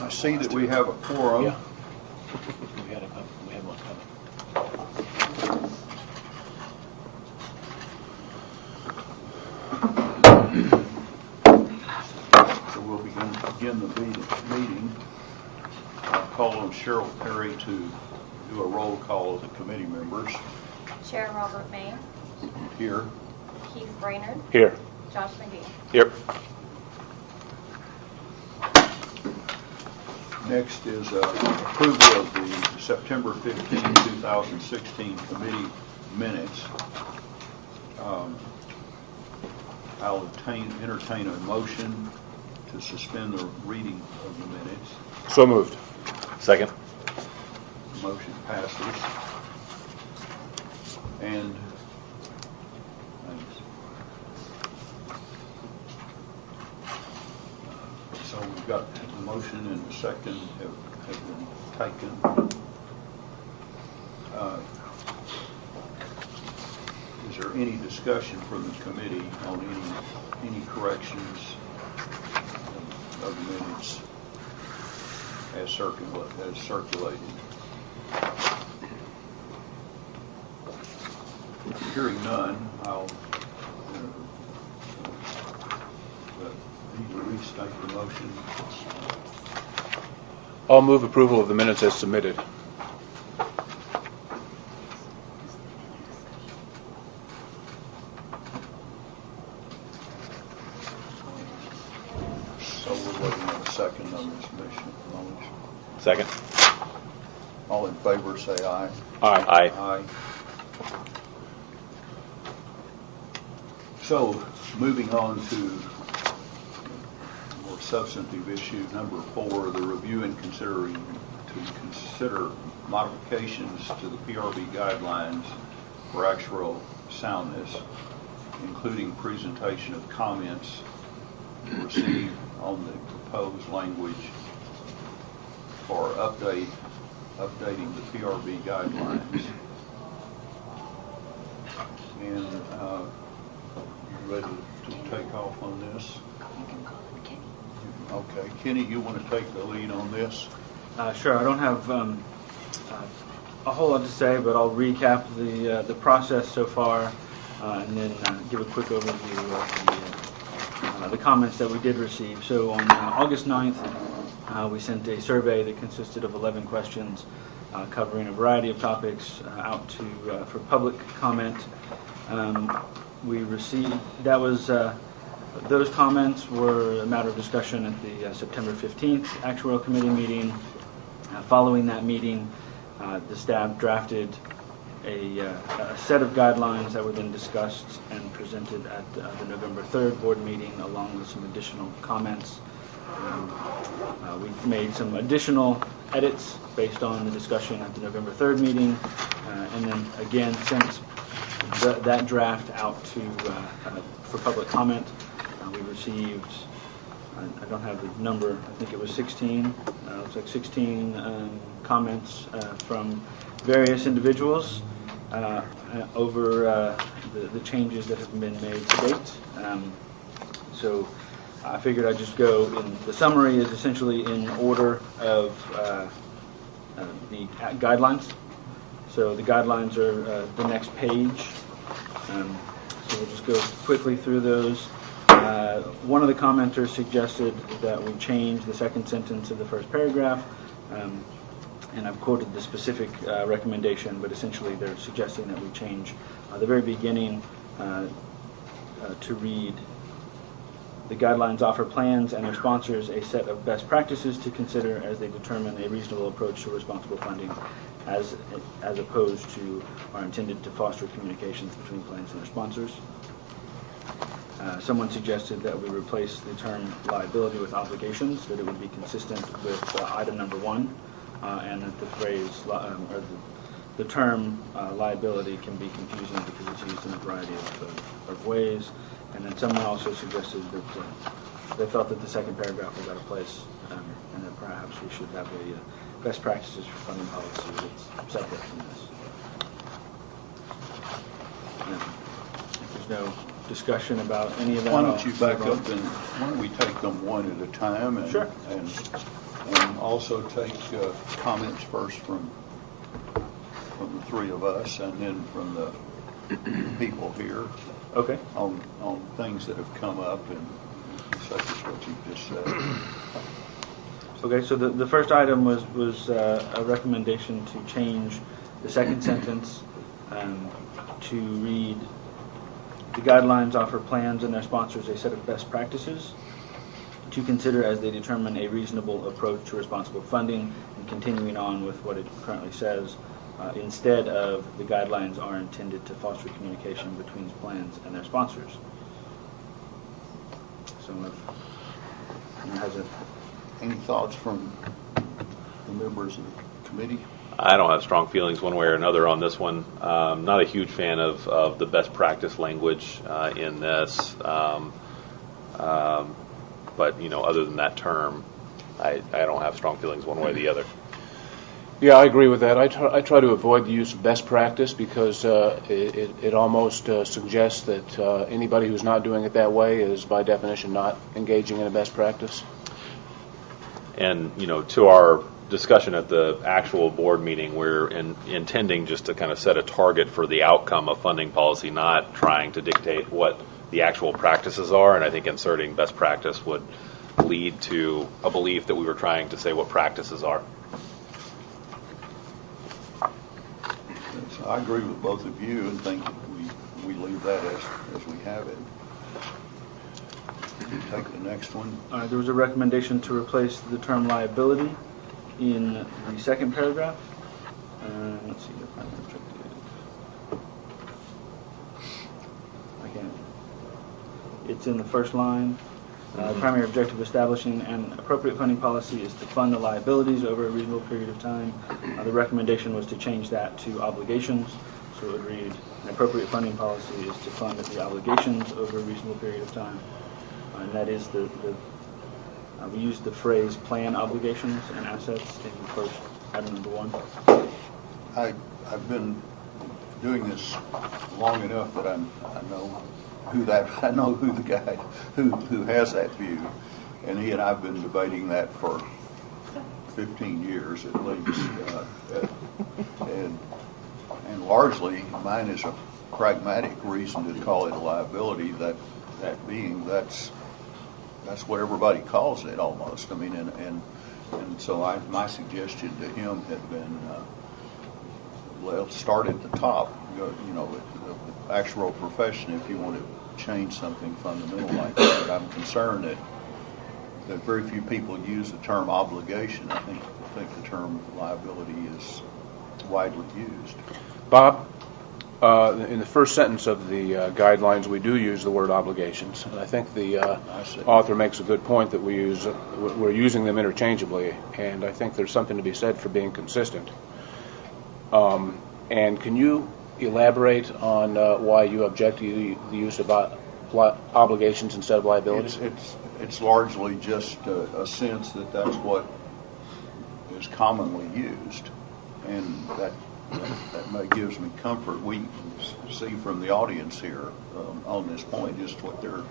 I see that we have a quorum. Yeah. We had one coming. So we'll begin the meeting. I'll call on Cheryl Perry to do a roll call of the committee members. Chair Robert May. Here. Keith Brainerd. Here. Josh McGee. Here. Next is approval of the September 15, 2016 committee minutes. I'll entertain a motion to suspend the reading of the minutes. So moved. Second. Motion passes. And so we've got the motion and the second have been taken. Is there any discussion from the committee on any corrections of the minutes as circulated? Hearing none, I'll need to restate the motion. I'll move approval of the minutes as submitted. So we're waiting on a second on this motion. Second. All in favor, say aye. Aye. Aye. Aye. So, moving on to more substantive issue number 4, the review and consider modifications to the PRB guidelines for actuarial soundness, including presentation of comments received on the proposed language for updating the PRB guidelines. And you ready to take off on this? Okay, Kenny, you want to take the lead on this? Sure. I don't have a whole lot to say, but I'll recap the process so far, and then give a quick overview of the comments that we did receive. So on August 9th, we sent a survey that consisted of 11 questions covering a variety of topics out to for public comment. We received those comments were a matter of discussion at the September 15th Actuarial Committee meeting. Following that meeting, the staff drafted a set of guidelines that were then discussed and presented at the November 3rd board meeting, along with some additional comments. We've made some additional edits based on the discussion at the November 3rd meeting, and then again sent that draft out to for public comment. We received, I don't have the number, I think it was 16, looks like 16 comments from various individuals over the changes that have been made to date. So I figured I'd just go in. The summary is essentially in order of the guidelines. So the guidelines are the next page. So we'll just go quickly through those. One of the commenters suggested that we change the second sentence of the first paragraph, and I've quoted the specific recommendation, but essentially they're suggesting that we change the very beginning to read, "The guidelines offer plans and their sponsors a set of best practices to consider as they determine a reasonable approach to responsible funding, as opposed to are intended to foster communications between plans and their sponsors." Someone suggested that we replace the term liability with obligations, that it would be consistent with item number 1, and that the phrase or the term liability can be confusing because it's used in a variety of ways. And then someone also suggested that they felt that the second paragraph was out of place, and that perhaps we should have a best practices for funding policy that's separate from this. If there's no discussion about any of that, Why don't you back up and why don't we take them one at a time? And, sure. And and also take comments first from the three of us, and then from the people here Okay. on things that have come up, and such as what you just said. Okay, so the first item was a recommendation to change the second sentence to read, "The guidelines offer plans and their sponsors a set of best practices to consider as they determine a reasonable approach to responsible funding," and continuing on with what it currently says, instead of "the guidelines are intended to foster communication between plans and their sponsors." So if anyone has a Any thoughts from the members of the committee? I don't have strong feelings one way or another on this one. Not a huge fan of the best practice language in this. But, other than that term, I don't have strong feelings one way or the other. Yeah, I agree with that. I try to avoid the use of best practice because it almost suggests that anybody who's not doing it that way is by definition not engaging in a best practice. And, to our discussion at the actual board meeting, we're intending just to kind of set a target for the outcome of funding policy, not trying to dictate what the actual practices are. And I think inserting best practice would lead to a belief that we were trying to say what practices are. So I agree with both of you and think that we leave that as we have it. Take the next one. There was a recommendation to replace the term liability in the second paragraph. Let's see, the primary objective. Again, it's in the first line. The primary objective of establishing an appropriate funding policy is to fund the liabilities over a reasonable period of time. The recommendation was to change that to obligations. So it would read, an appropriate funding policy is to fund the obligations over a reasonable period of time. And that is we used the phrase plan obligations and assets in the first item number 1. I've been doing this long enough that I know who the guy who has that view, and he and I've been debating that for 15 years at least, and largely mine is a pragmatic reason to call it a liability. That being that's what everybody calls it almost. I mean, and so my suggestion to him had been, let's start at the top. The actual profession, if you want to change something fundamental like that. But I'm concerned that very few people use the term obligation. I think the term liability is widely used. Bob, in the first sentence of the guidelines, we do use the word obligations, and I think the author makes a good point that we're using them interchangeably, and I think there's something to be said for being consistent. And can you elaborate on why you object to the use of obligations instead of liabilities? It's largely just a sense that that's what is commonly used, and that gives me comfort. We see from the audience here on this point just what their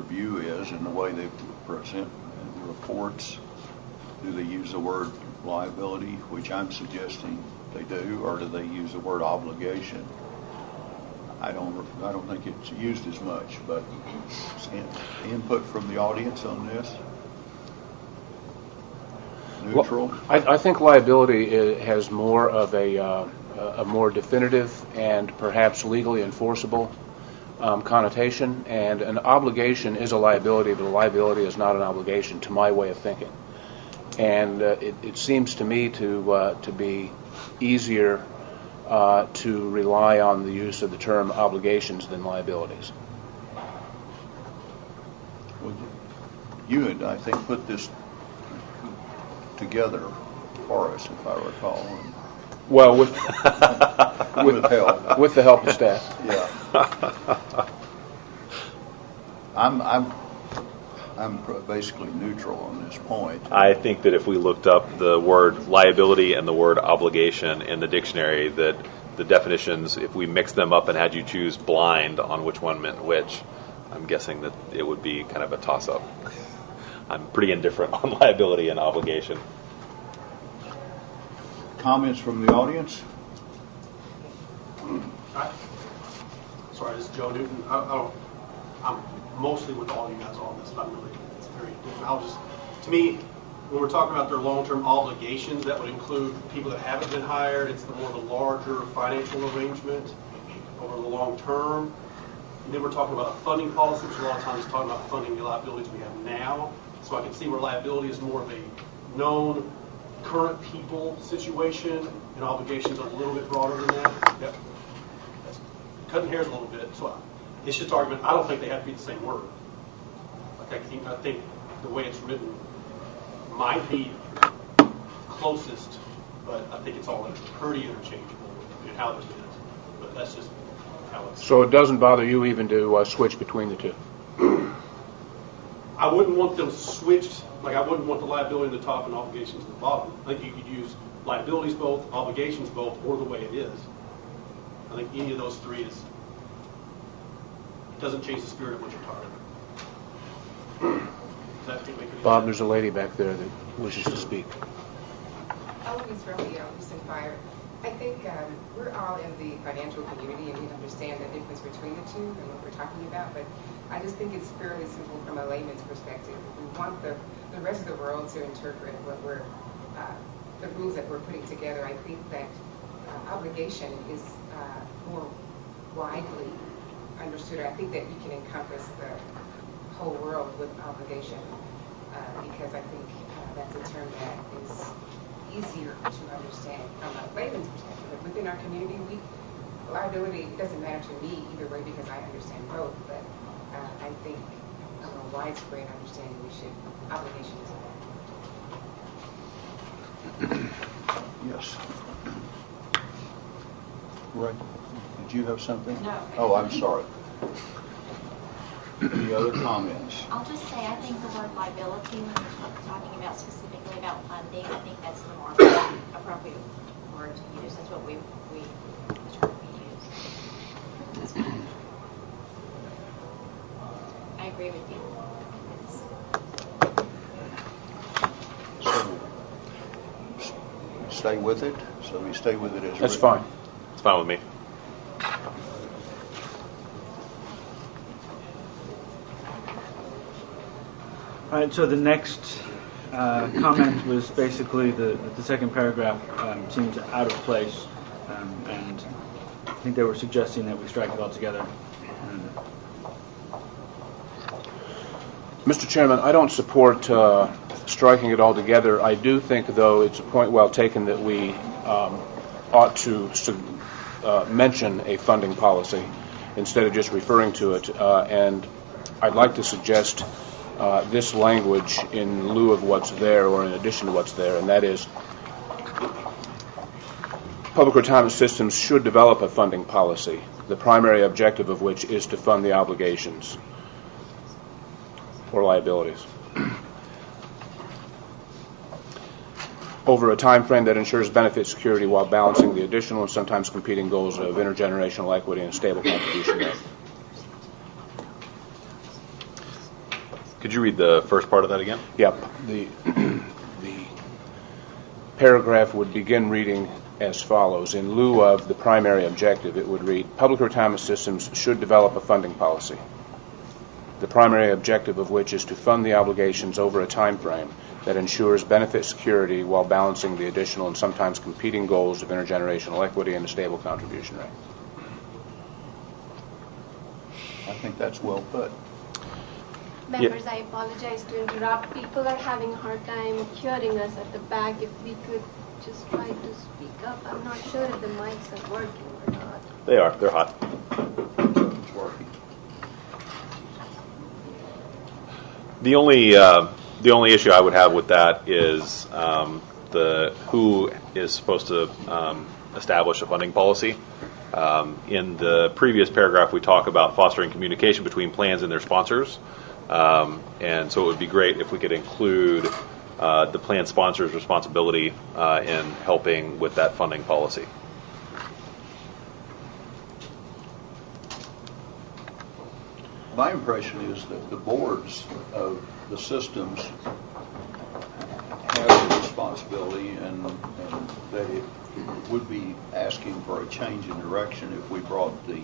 view is and the way they present reports. Do they use the word liability, which I'm suggesting they do, or do they use the word obligation? I don't think it's used as much, but input from the audience on this? Neutral? Well, I think liability has more of a more definitive and perhaps legally enforceable connotation, and an obligation is a liability, but a liability is not an obligation, to my way of thinking. And it seems to me to be easier to rely on the use of the term obligations than liabilities. Well, you had, I think, put this together for us, if I recall. Well, with help. with the help of staff. Yeah. I'm basically neutral on this point. I think that if we looked up the word liability and the word obligation in the dictionary, that the definitions, if we mixed them up and had you choose blind on which one meant which, I'm guessing that it would be kind of a toss-up. I'm pretty indifferent on liability and obligation. Comments from the audience? Sorry, this is Joe Newton. I'm mostly with all you guys on this, but I'm really, it's very different. To me, when we're talking about their long-term obligations, that would include people that haven't been hired. It's the more the larger financial arrangement over the long term. And then we're talking about a funding policy, which a lot of times is talking about funding the liabilities we have now. So I can see where liability is more of a known current people situation, and obligations are a little bit broader than that. Yep. That's cutting hairs a little bit. So it's just argument. I don't think they have to be the same word. Like I think the way it's written might be closest, but I think it's all pretty interchangeable in how it is. But that's just how it's. So it doesn't bother you even to switch between the two? I wouldn't want them switched. Like I wouldn't want the liability at the top and obligations at the bottom. I think you could use liabilities both, obligations both, or the way it is. I think any of those three doesn't change the spirit of what you're talking about. Bob, there's a lady back there that wishes to speak. Eloise Romeo, Houston Fire. I think we're all in the financial community and we understand the difference between the two and what we're talking about, but I just think it's fairly simple from a layman's perspective. We want the rest of the world to interpret what the rules that we're putting together. I think that obligation is more widely understood. I think that you can encompass the whole world with obligation because I think that's a term that is easier to understand from a layman's perspective. But within our community, liability doesn't matter to me either way because I understand both. But I think from a widespread understanding, obligation is important. Yes. Right. Did you have something? No. Oh, I'm sorry. Any other comments? I'll just say I think the word liability, when we're talking about specifically about funding, I think that's the more appropriate word to use. That's what we use. I agree with you. So stay with it. So we stay with it as That's written. fine. It's fine with me. All right, so the next comment was basically the second paragraph seems out of place, and I think they were suggesting that we strike it all together. Mr. Chairman, I don't support striking it all together. I do think, though, it's a point well taken that we ought to mention a funding policy instead of just referring to it. And I'd like to suggest this language in lieu of what's there or in addition to what's there, and that is public retirement systems should develop a funding policy, the primary objective of which is to fund the obligations or liabilities over a time frame that ensures benefit security while balancing the additional and sometimes competing goals of intergenerational equity and stable contribution rate. Could you read the first part of that again? Yep. The paragraph would begin reading as follows. In lieu of the primary objective, it would read, public retirement systems should develop a funding policy, the primary objective of which is to fund the obligations over a time frame that ensures benefit security while balancing the additional and sometimes competing goals of intergenerational equity and a stable contribution rate. I think that's well put. Members, I apologize to interrupt. People are having a hard time hearing us at the back. If we could just try to speak up. I'm not sure if the mics are working or not. They are. They're hot. It's working. The only issue I would have with that is the who is supposed to establish a funding policy. In the previous paragraph, we talk about fostering communication between plans and their sponsors. And so it would be great if we could include the plan sponsor's responsibility in helping with that funding policy. My impression is that the boards of the systems have the responsibility and that it would be asking for a change in direction if we brought the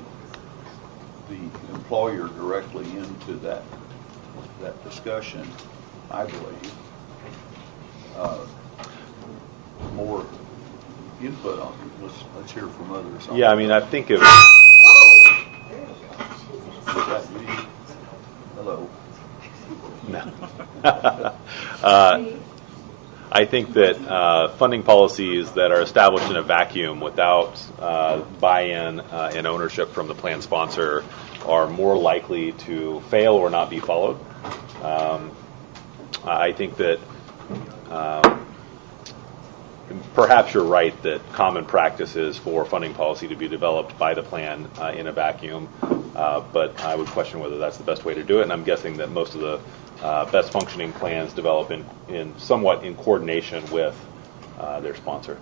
employer directly into that discussion, I believe. More input on it. Let's hear from others. Yeah, I mean, I think if Is that me? Hello. no. I think that funding policies that are established in a vacuum without buy-in and ownership from the plan sponsor are more likely to fail or not be followed. I think that perhaps you're right that common practice is for funding policy to be developed by the plan in a vacuum, but I would question whether that's the best way to do it, and I'm guessing that most of the best functioning plans develop in somewhat in coordination with their sponsor.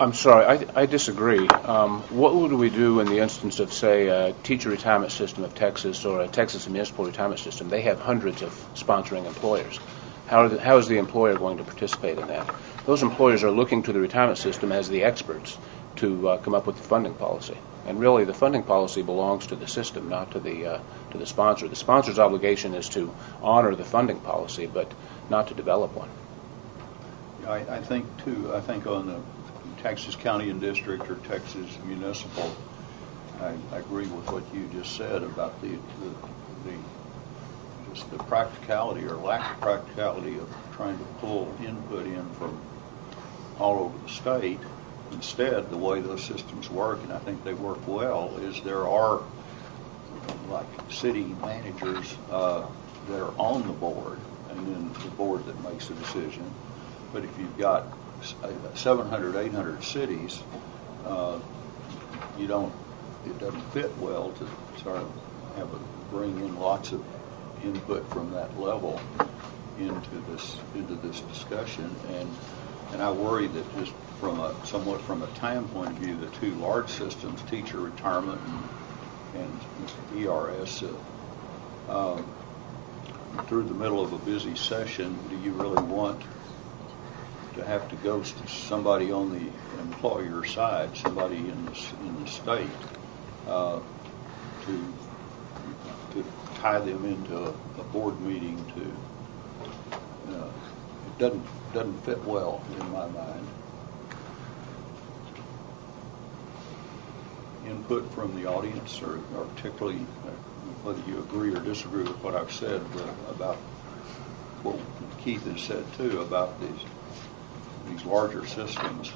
I'm sorry, I disagree. What would we do in the instance of, say, a teacher retirement system of Texas or a Texas municipal retirement system? They have hundreds of sponsoring employers. How is the employer going to participate in that? Those employers are looking to the retirement system as the experts to come up with the funding policy. And really, the funding policy belongs to the system, not to the sponsor. The sponsor's obligation is to honor the funding policy, but not to develop one. I think, too, on the Texas County and District or Texas Municipal, I agree with what you just said about just the practicality or lack of practicality of trying to pull input in from all over the state. Instead, the way those systems work, and I think they work well, is there are like city managers that are on the board, and then the board that makes the decision. But if you've got 700, 800 cities, it doesn't fit well to sort of bring in lots of input from that level into this discussion, and I worry that just somewhat from a time point of view, the two large systems, teacher retirement and ERS, through the middle of a busy session, do you really want to have to go to somebody on the employer side, somebody in the state, to tie them into a board meeting? It doesn't fit well in my mind. Input from the audience, or particularly whether you agree or disagree with what I've said about what Keith has said too about these larger systems.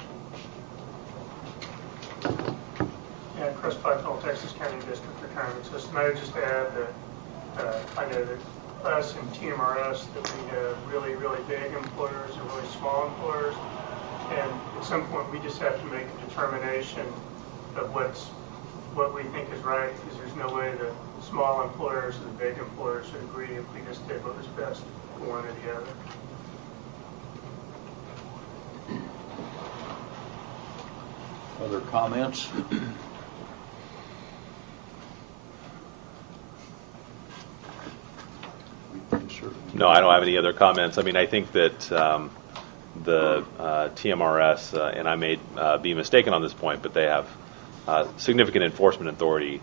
Yeah, Chris Butthole, Texas County District Retirement System. I would just add that I know that us and TMRS, that we have really, really big employers and really small employers, and at some point we just have to make a determination of what we think is right, because there's no way the small employers and the big employers would agree if we just did what was best for one or the other. Other comments? No, I don't have any other comments. I mean, I think that the TMRS, and I may be mistaken on this point, but they have significant enforcement authority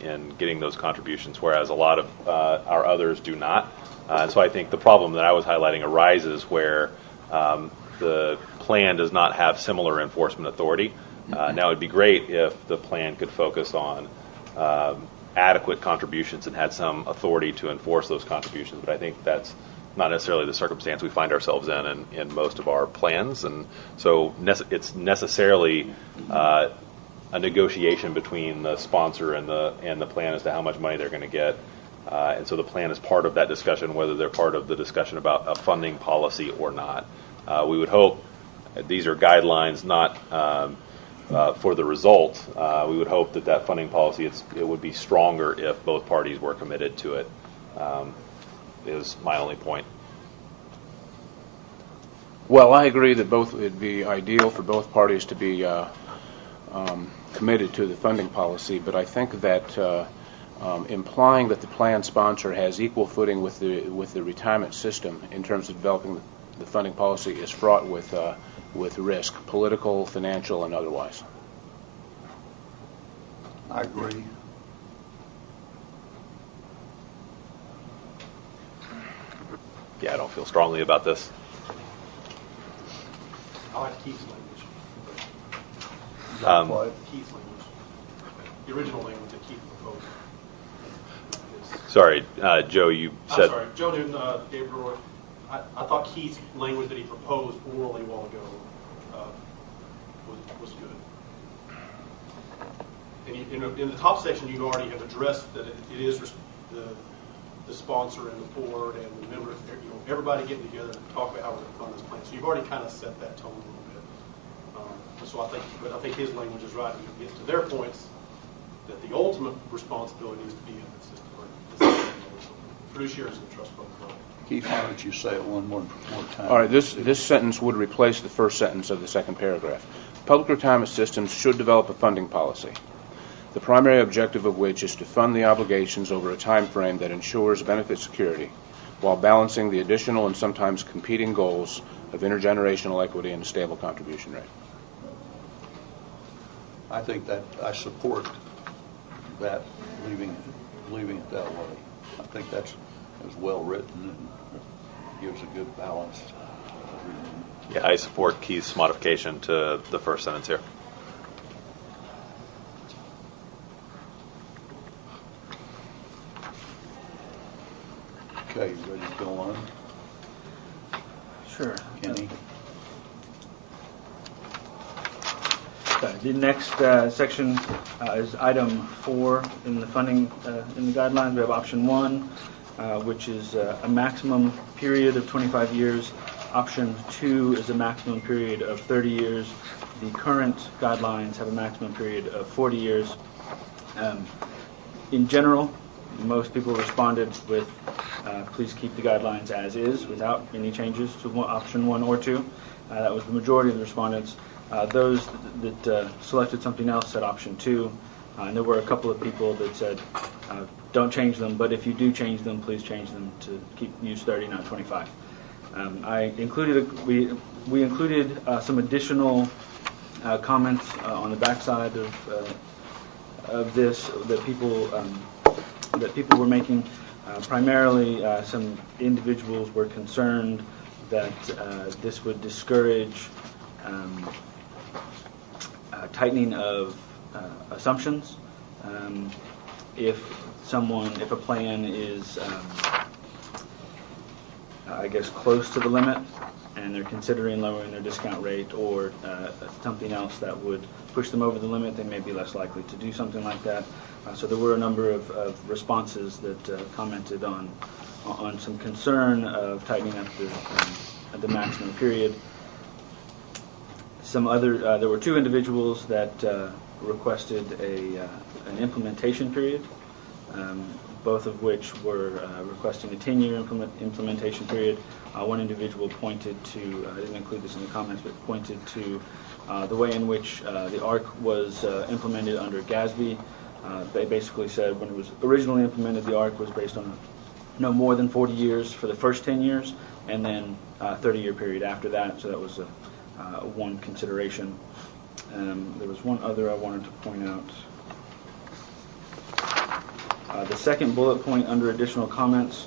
in getting those contributions, whereas a lot of our others do not. And so I think the problem that I was highlighting arises where the plan does not have similar enforcement authority. Now, it'd be great if the plan could focus on adequate contributions and had some authority to enforce those contributions, but I think that's not necessarily the circumstance we find ourselves in most of our plans, and so it's necessarily a negotiation between the sponsor and the plan as to how much money they're going to get, and so the plan is part of that discussion, whether they're part of the discussion about a funding policy or not. We would hope, these are guidelines, not for the result. We would hope that funding policy, it would be stronger if both parties were committed to it, is my only point. Well, I agree that it'd be ideal for both parties to be committed to the funding policy, but I think that implying that the plan sponsor has equal footing with the retirement system in terms of developing the funding policy is fraught with risk, political, financial, and otherwise. I agree. Yeah, I don't feel strongly about this. I like Keith's language. What? Keith's language. The original language that Keith proposed. Sorry, Joe, you said. I'm sorry, Joe Newton, Gabriel. I thought Keith's language that he proposed orally a while ago was good. And in the top section, you already have addressed that it is the sponsor and the board and the members, everybody getting together and talk about how we're going to fund this plan. So you've already kind of set that tone a little bit. So I think his language is right. You get to their points that the ultimate responsibility is to be in the system. Fiduciaries and trust funds. Keith, why don't you say it one more time? All right, this sentence would replace the first sentence of the second paragraph. Public retirement systems should develop a funding policy, the primary objective of which is to fund the obligations over a time frame that ensures benefit security while balancing the additional and sometimes competing goals of intergenerational equity and a stable contribution rate. I think that I support that, leaving it that way. I think that's as well written and gives a good balance. Yeah, I support Keith's modification to the first sentence here. Okay, you ready to go on? Sure. Kenny? The next section is item 4 in the funding in the guidelines. We have option 1, which is a maximum period of 25 years. Option 2 is a maximum period of 30 years. The current guidelines have a maximum period of 40 years. In general, most people responded with please keep the guidelines as is without any changes to option 1 or 2. That was the majority of the respondents. Those that selected something else said option 2, and there were a couple of people that said don't change them, but if you do change them, please change them to use 30, not 25. We included some additional comments on the backside of this that people were making. Primarily, some individuals were concerned that this would discourage tightening of assumptions. If a plan is, I guess, close to the limit, and they're considering lowering their discount rate or something else that would push them over the limit, they may be less likely to do something like that. So there were a number of responses that commented on some concern of tightening up the maximum period. There were 2 individuals that requested an implementation period, both of which were requesting a 10-year implementation period. One individual pointed to, I didn't include this in the comments, but pointed to the way in which the ARC was implemented under GASB. They basically said when it was originally implemented, the ARC was based on no more than 40 years for the first 10 years, and then a 30-year period after that. So that was one consideration. There was one other I wanted to point out. The second bullet point under additional comments,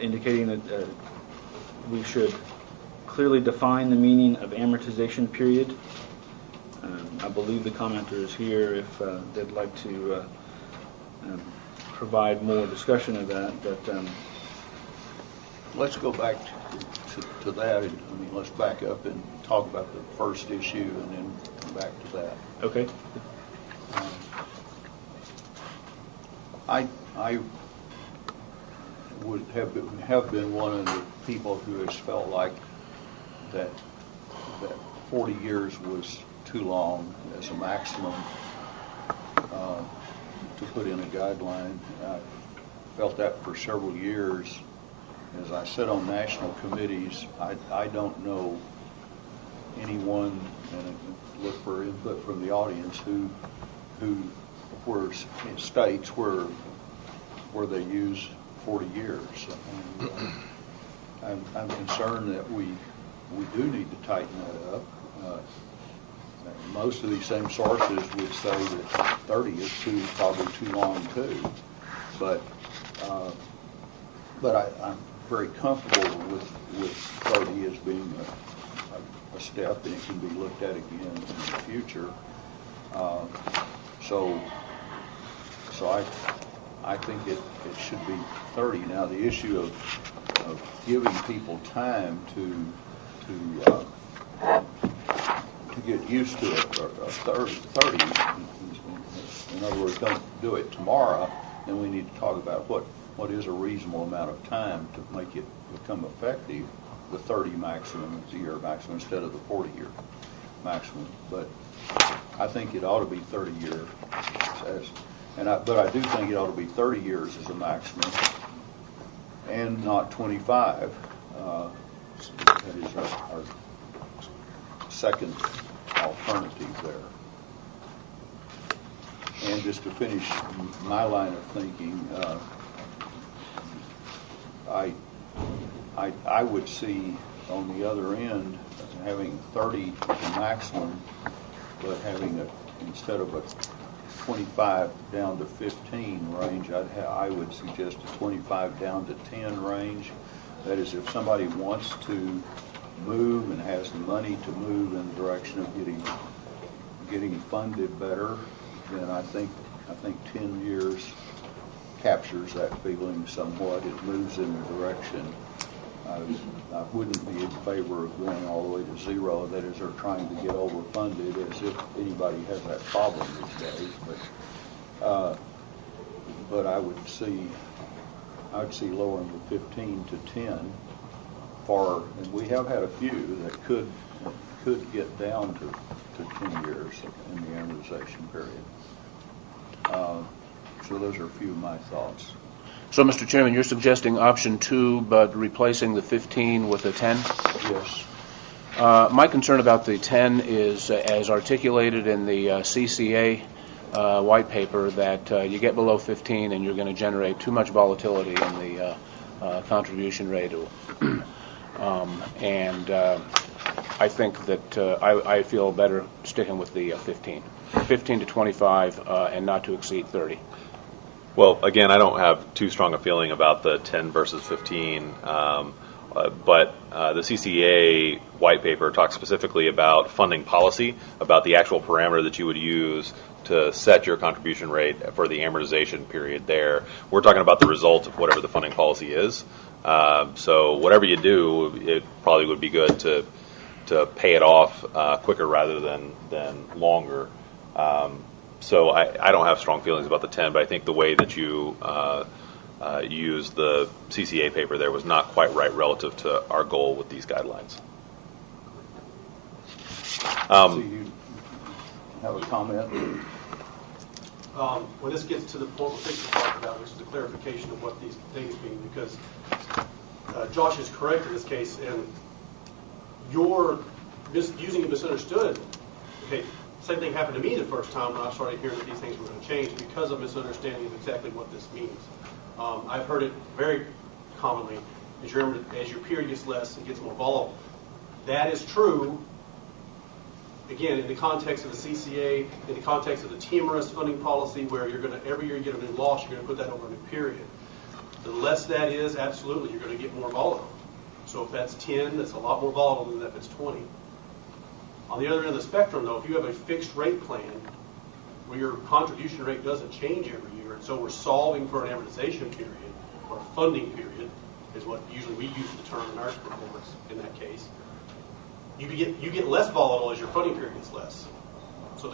indicating that we should clearly define the meaning of amortization period. I believe the commenter is here if they'd like to provide more discussion of that. But let's go back to that. Let's back up and talk about the first issue and then come back to that. Okay. I would have been one of the people who has felt like that 40 years was too long as a maximum to put in a guideline. I felt that for several years. As I sit on national committees, I don't know anyone, and I look for input from the audience, who in states where they use 40 years. And, I'm concerned that we do need to tighten that up. Most of these same sources would say that 30 is probably too long too. But I'm very comfortable with 30 as being a step, and it can be looked at again in the future. So I think it should be 30. Now, the issue of giving people time to get used to a 30. In other words, don't do it tomorrow. Then we need to talk about what is a reasonable amount of time to make it become effective. The 30 maximum is the year maximum instead of the 40-year maximum. But I think it ought to be 30 years. But I do think it ought to be 30 years as a maximum, and not 25. That is our second alternative there. And just to finish my line of thinking, I would see on the other end having 30 as a maximum, but having instead of a 25 down to 15 range, I would suggest a 25 down to 10 range. That is, if somebody wants to move and has the money to move in the direction of getting funded better, then I think 10 years captures that feeling somewhat. It moves in the direction. I wouldn't be in favor of going all the way to zero. That is, they're trying to get overfunded, as if anybody has that problem these days. But I'd see lowering the 15 to 10 and we have had a few that could get down to 10 years in the amortization period. So those are a few of my thoughts. So, Mr. Chairman, you're suggesting option 2, but replacing the 15 with a 10? Yes. My concern about the 10 is, as articulated in the CCA white paper, that you get below 15 and you're going to generate too much volatility in the contribution rate. I think that I feel better sticking with the 15 to 25, and not to exceed 30. Well, again, I don't have too strong a feeling about the 10 versus 15, but the CCA white paper talks specifically about funding policy, about the actual parameter that you would use to set your contribution rate for the amortization period there. We're talking about the result of whatever the funding policy is. So whatever you do, it probably would be good to pay it off quicker rather than longer. So I don't have strong feelings about the 10, but I think the way that you used the CCA paper there was not quite right relative to our goal with these guidelines. So you have a comment? When this gets to the point we're fixing to talk about, which is the clarification of what these things mean, because Josh is correct in this case, and you're using it misunderstood. Okay, same thing happened to me the first time when I started hearing that these things were going to change because of misunderstanding of exactly what this means. I've heard it very commonly. As your period gets less, it gets more volatile. That is true. Again, in the context of the CCA, in the context of the TMRS funding policy, where you're going to every year you get a new loss, you're going to put that over a new period. The less that is, absolutely, you're going to get more volatile. So if that's 10, that's a lot more volatile than if it's 20. On the other end of the spectrum, though, if you have a fixed rate plan where your contribution rate doesn't change every year, and so we're solving for an amortization period or a funding period, is what usually we use the term in our performance in that case. You get less volatile as your funding period gets less. So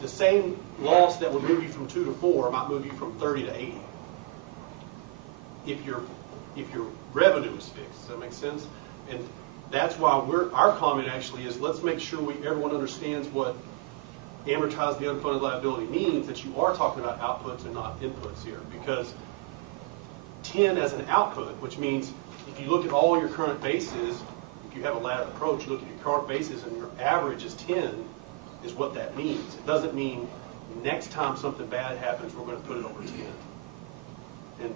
the same loss that would move you from 2 to 4 might move you from 30 to 80. If your revenue is fixed, does that make sense? And that's why our comment actually is, let's make sure everyone understands what amortize the unfunded liability means, that you are talking about outputs and not inputs here, because 10 as an output, which means if you look at all your current bases, if you have a ladder approach, you look at your current bases and your average is 10, is what that means. It doesn't mean next time something bad happens, we're going to put it over 10. And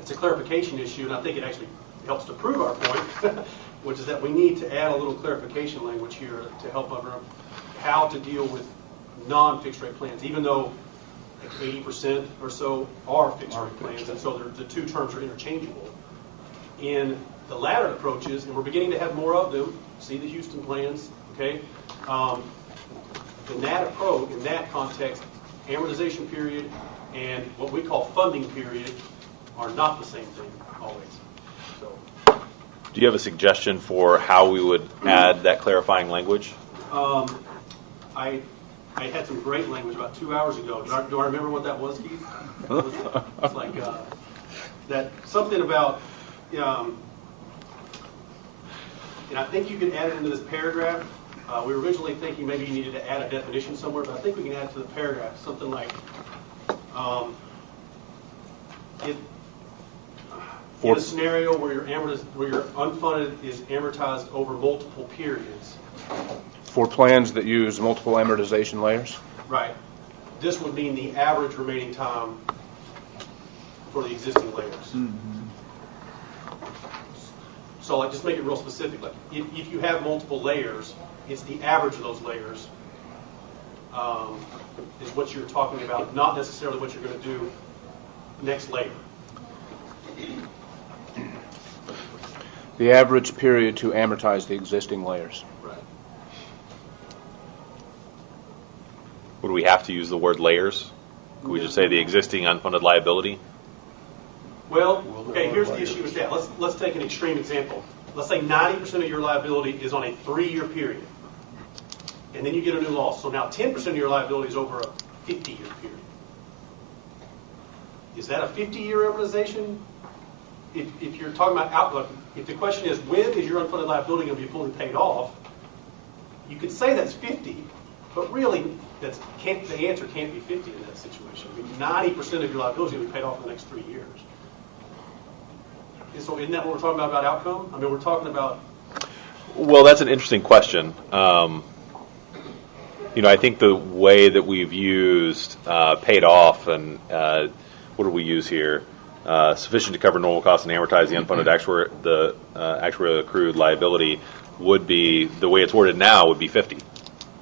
it's a clarification issue, and I think it actually helps to prove our point, which is that we need to add a little clarification language here to help everyone how to deal with non-fixed rate plans, even though like 80% or so are fixed rate plans, and so the two terms are interchangeable. In the latter approaches, and we're beginning to have more of them, see the Houston plans, okay? In that approach, in that context, amortization period and what we call funding period are not the same thing always. So, Do you have a suggestion for how we would add that clarifying language? I had some great language about 2 hours ago. Do I remember what that was, Keith? It's like that something about, and I think you could add it into this paragraph. We were originally thinking maybe you needed to add a definition somewhere, but I think we can add it to the paragraph something like, in a scenario where your unfunded is amortized over multiple periods. For plans that use multiple amortization layers? Right. This would mean the average remaining time for the existing layers. Mm-hmm. So like, just make it real specific. Like, if you have multiple layers, it's the average of those layers is what you're talking about, not necessarily what you're going to do next layer. The average period to amortize the existing layers. Right. Would we have to use the word layers? Could we just say the existing unfunded liability? Well, okay, here's the issue with that. Let's take an extreme example. Let's say 90% of your liability is on a 3-year period. And then you get a new loss. So now 10% of your liability is over a 50-year period. Is that a 50-year amortization? If you're talking about outlook, if the question is when is your unfunded liability going to be fully paid off, you could say that's 50, but really the answer can't be 50 in that situation. I mean, 90% of your liability is going to be paid off in the next 3 years. And so isn't that what we're talking about outcome? I mean, we're talking about... Well, that's an interesting question. I think the way that we've used paid off and what do we use here? Sufficient to cover normal costs and amortize the unfunded actuarial accrued liability would be, the way it's worded now, would be 50,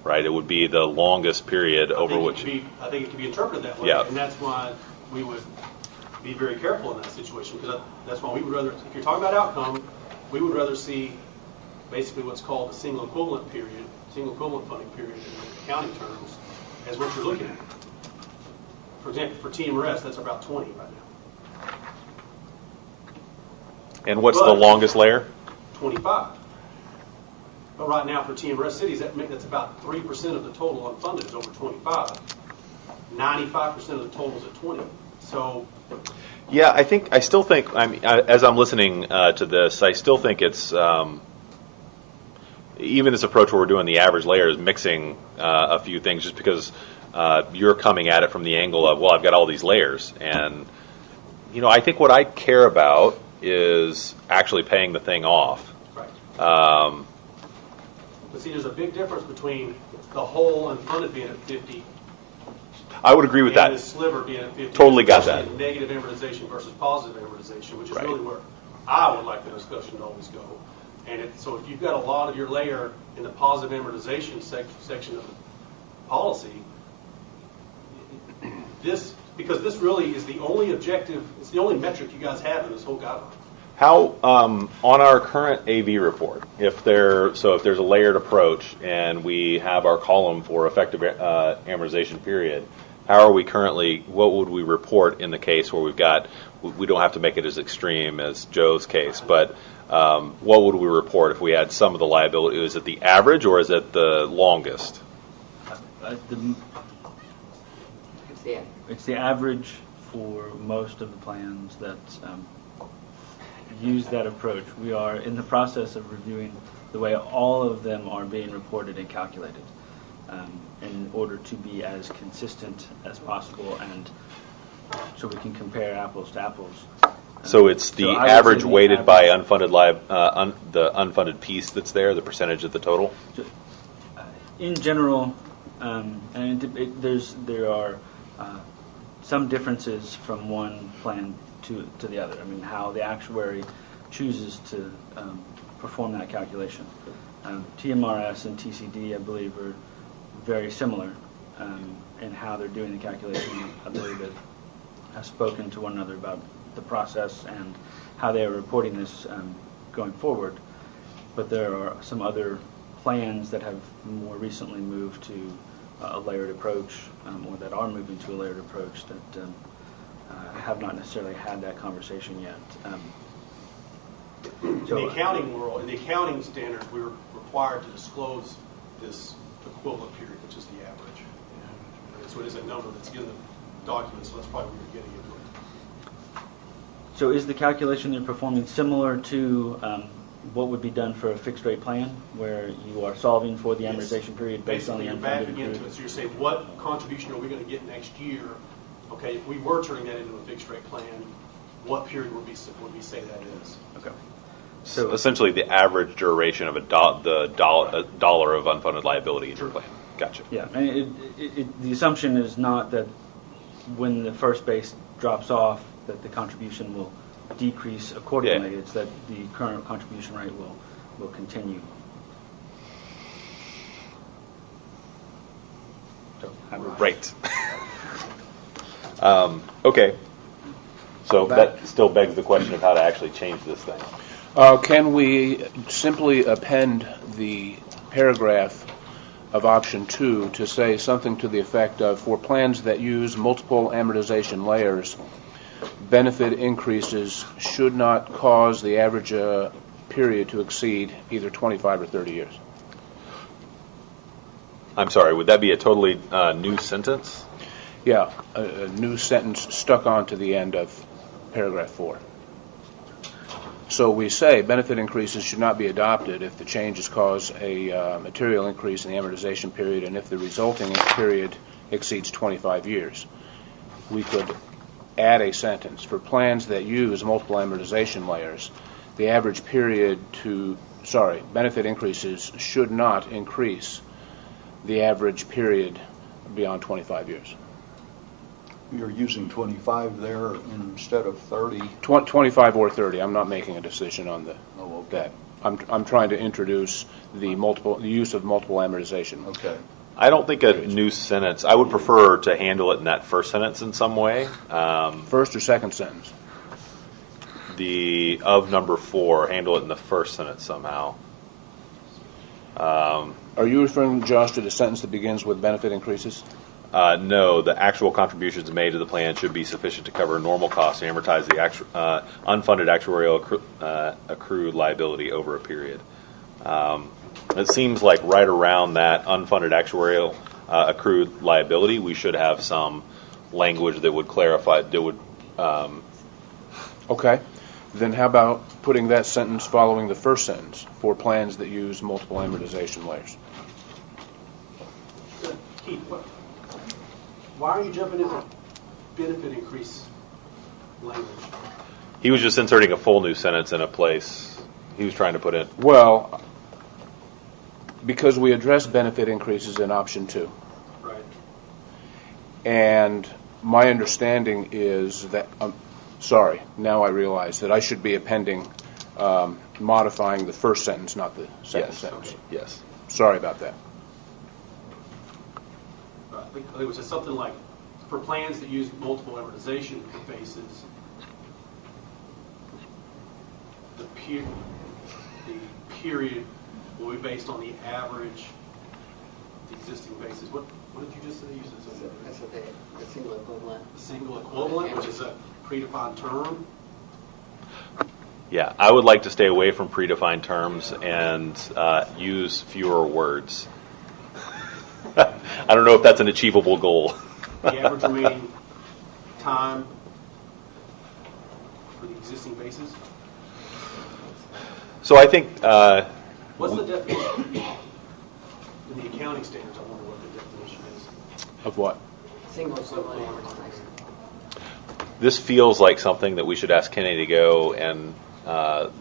right? It would be the longest period over which... I think it could be interpreted that way, yeah. And that's why we would be very careful in that situation, because that's why we would rather, if you're talking about outcome, we would rather see basically what's called the single equivalent funding period in accounting terms as what you're looking at. For example, for TMRS, that's about 20 right now. And what's the longest layer? 25. But right now for TMRS cities, that's about 3% of the total unfunded is over 25. 95% of the total is at 20. So... Yeah, I still think, as I'm listening to this, I still think it's, even this approach where we're doing the average layer is mixing a few things just because you're coming at it from the angle of, well, I've got all these layers. And, I think what I care about is actually paying the thing off. Right. But see, there's a big difference between the whole unfunded being at 50. I would agree with that. And the sliver being at 50. Totally got that. Negative amortization versus positive amortization, which is really where I would like the discussion to always go. And so if you've got a lot of your layer in the positive amortization section of the policy, because this really is the only objective, it's the only metric you guys have in this whole guideline. How, on our current AV report, if there's a layered approach and we have our column for effective amortization period, how are we currently, what would we report in the case where we don't have to make it as extreme as Joe's case, but what would we report if we had some of the liability? Is it the average or is it the longest? It's the average for most of the plans that use that approach. We are in the process of reviewing the way all of them are being reported and calculated in order to be as consistent as possible, and so we can compare apples to apples. So it's the average weighted by unfunded the unfunded piece that's there, the percentage of the total? In general, And there are some differences from one plan to the other. I mean, how the actuary chooses to perform that calculation. TMRS and TCD, I believe, are very similar in how they're doing the calculation. I believe they have spoken to one another about the process and how they are reporting this going forward. But there are some other plans that have more recently moved to a layered approach, or that are moving to a layered approach that have not necessarily had that conversation yet. In the accounting world, in the accounting standards, we were required to disclose this equivalent period, which is the average. And so it is a number that's in the document, so that's probably where you're getting into it. So is the calculation they're performing similar to what would be done for a fixed rate plan, where you are solving for the amortization period based on the Basically, you're unfunded backing period? into it, so you're saying, what contribution are we going to get next year? Okay, if we were turning that into a fixed rate plan, what period would we say that is? Okay. So essentially, the average duration of a dollar of unfunded liability in your plan. Gotcha. Yeah, and the assumption is not that when the first base drops off that the contribution will decrease accordingly. Yeah. It's that the current contribution rate will continue. So, Right. Okay. So that still begs the question of how to actually change this thing. Can we simply append the paragraph of option 2 to say something to the effect of, for plans that use multiple amortization layers, benefit increases should not cause the average period to exceed either 25 or 30 years? I'm sorry, would that be a totally new sentence? Yeah, a new sentence stuck onto the end of paragraph 4. So we say benefit increases should not be adopted if the changes cause a material increase in the amortization period and if the resulting period exceeds 25 years. We could add a sentence, for plans that use multiple amortization layers, the average period benefit increases should not increase the average period beyond 25 years. You're using 25 there instead of 30. 25 or 30. I'm not making a decision on Oh, that. okay. I'm trying to introduce the use of multiple amortization. Okay. I don't think a new sentence. I would prefer to handle it in that first sentence in some way. First or second sentence? The of number 4, handle it in the first sentence somehow. Are you referring, Josh, to the sentence that begins with benefit increases? No, the actual contributions made to the plan should be sufficient to cover normal costs and amortize the unfunded actuarial accrued liability over a period. It seems like right around that unfunded actuarial accrued liability, we should have some language that would clarify, that would... Okay. Then how about putting that sentence following the first sentence, for plans that use multiple amortization layers? Keith, why are you jumping into benefit increase language? He was just inserting a full new sentence in a place he was trying to put in. Well, because we address benefit increases in option 2. Right. And my understanding is that, now I realize that I should be appending, modifying the first sentence, not the second sentence. Okay. Yes. Sorry about that. I think it was just something like, for plans that use multiple amortization bases, the period will be based on the average existing basis. What did you just say? You said something. That's what the single equivalent. Single equivalent, which is a predefined term. Yeah, I would like to stay away from predefined terms and use fewer words. I don't know if that's an achievable goal. The average remaining time for the existing basis. So I think... What's the definition? In the accounting standards, I wonder what the definition is. Of what? Single equivalent amortization. This feels like something that we should ask Kenny to go and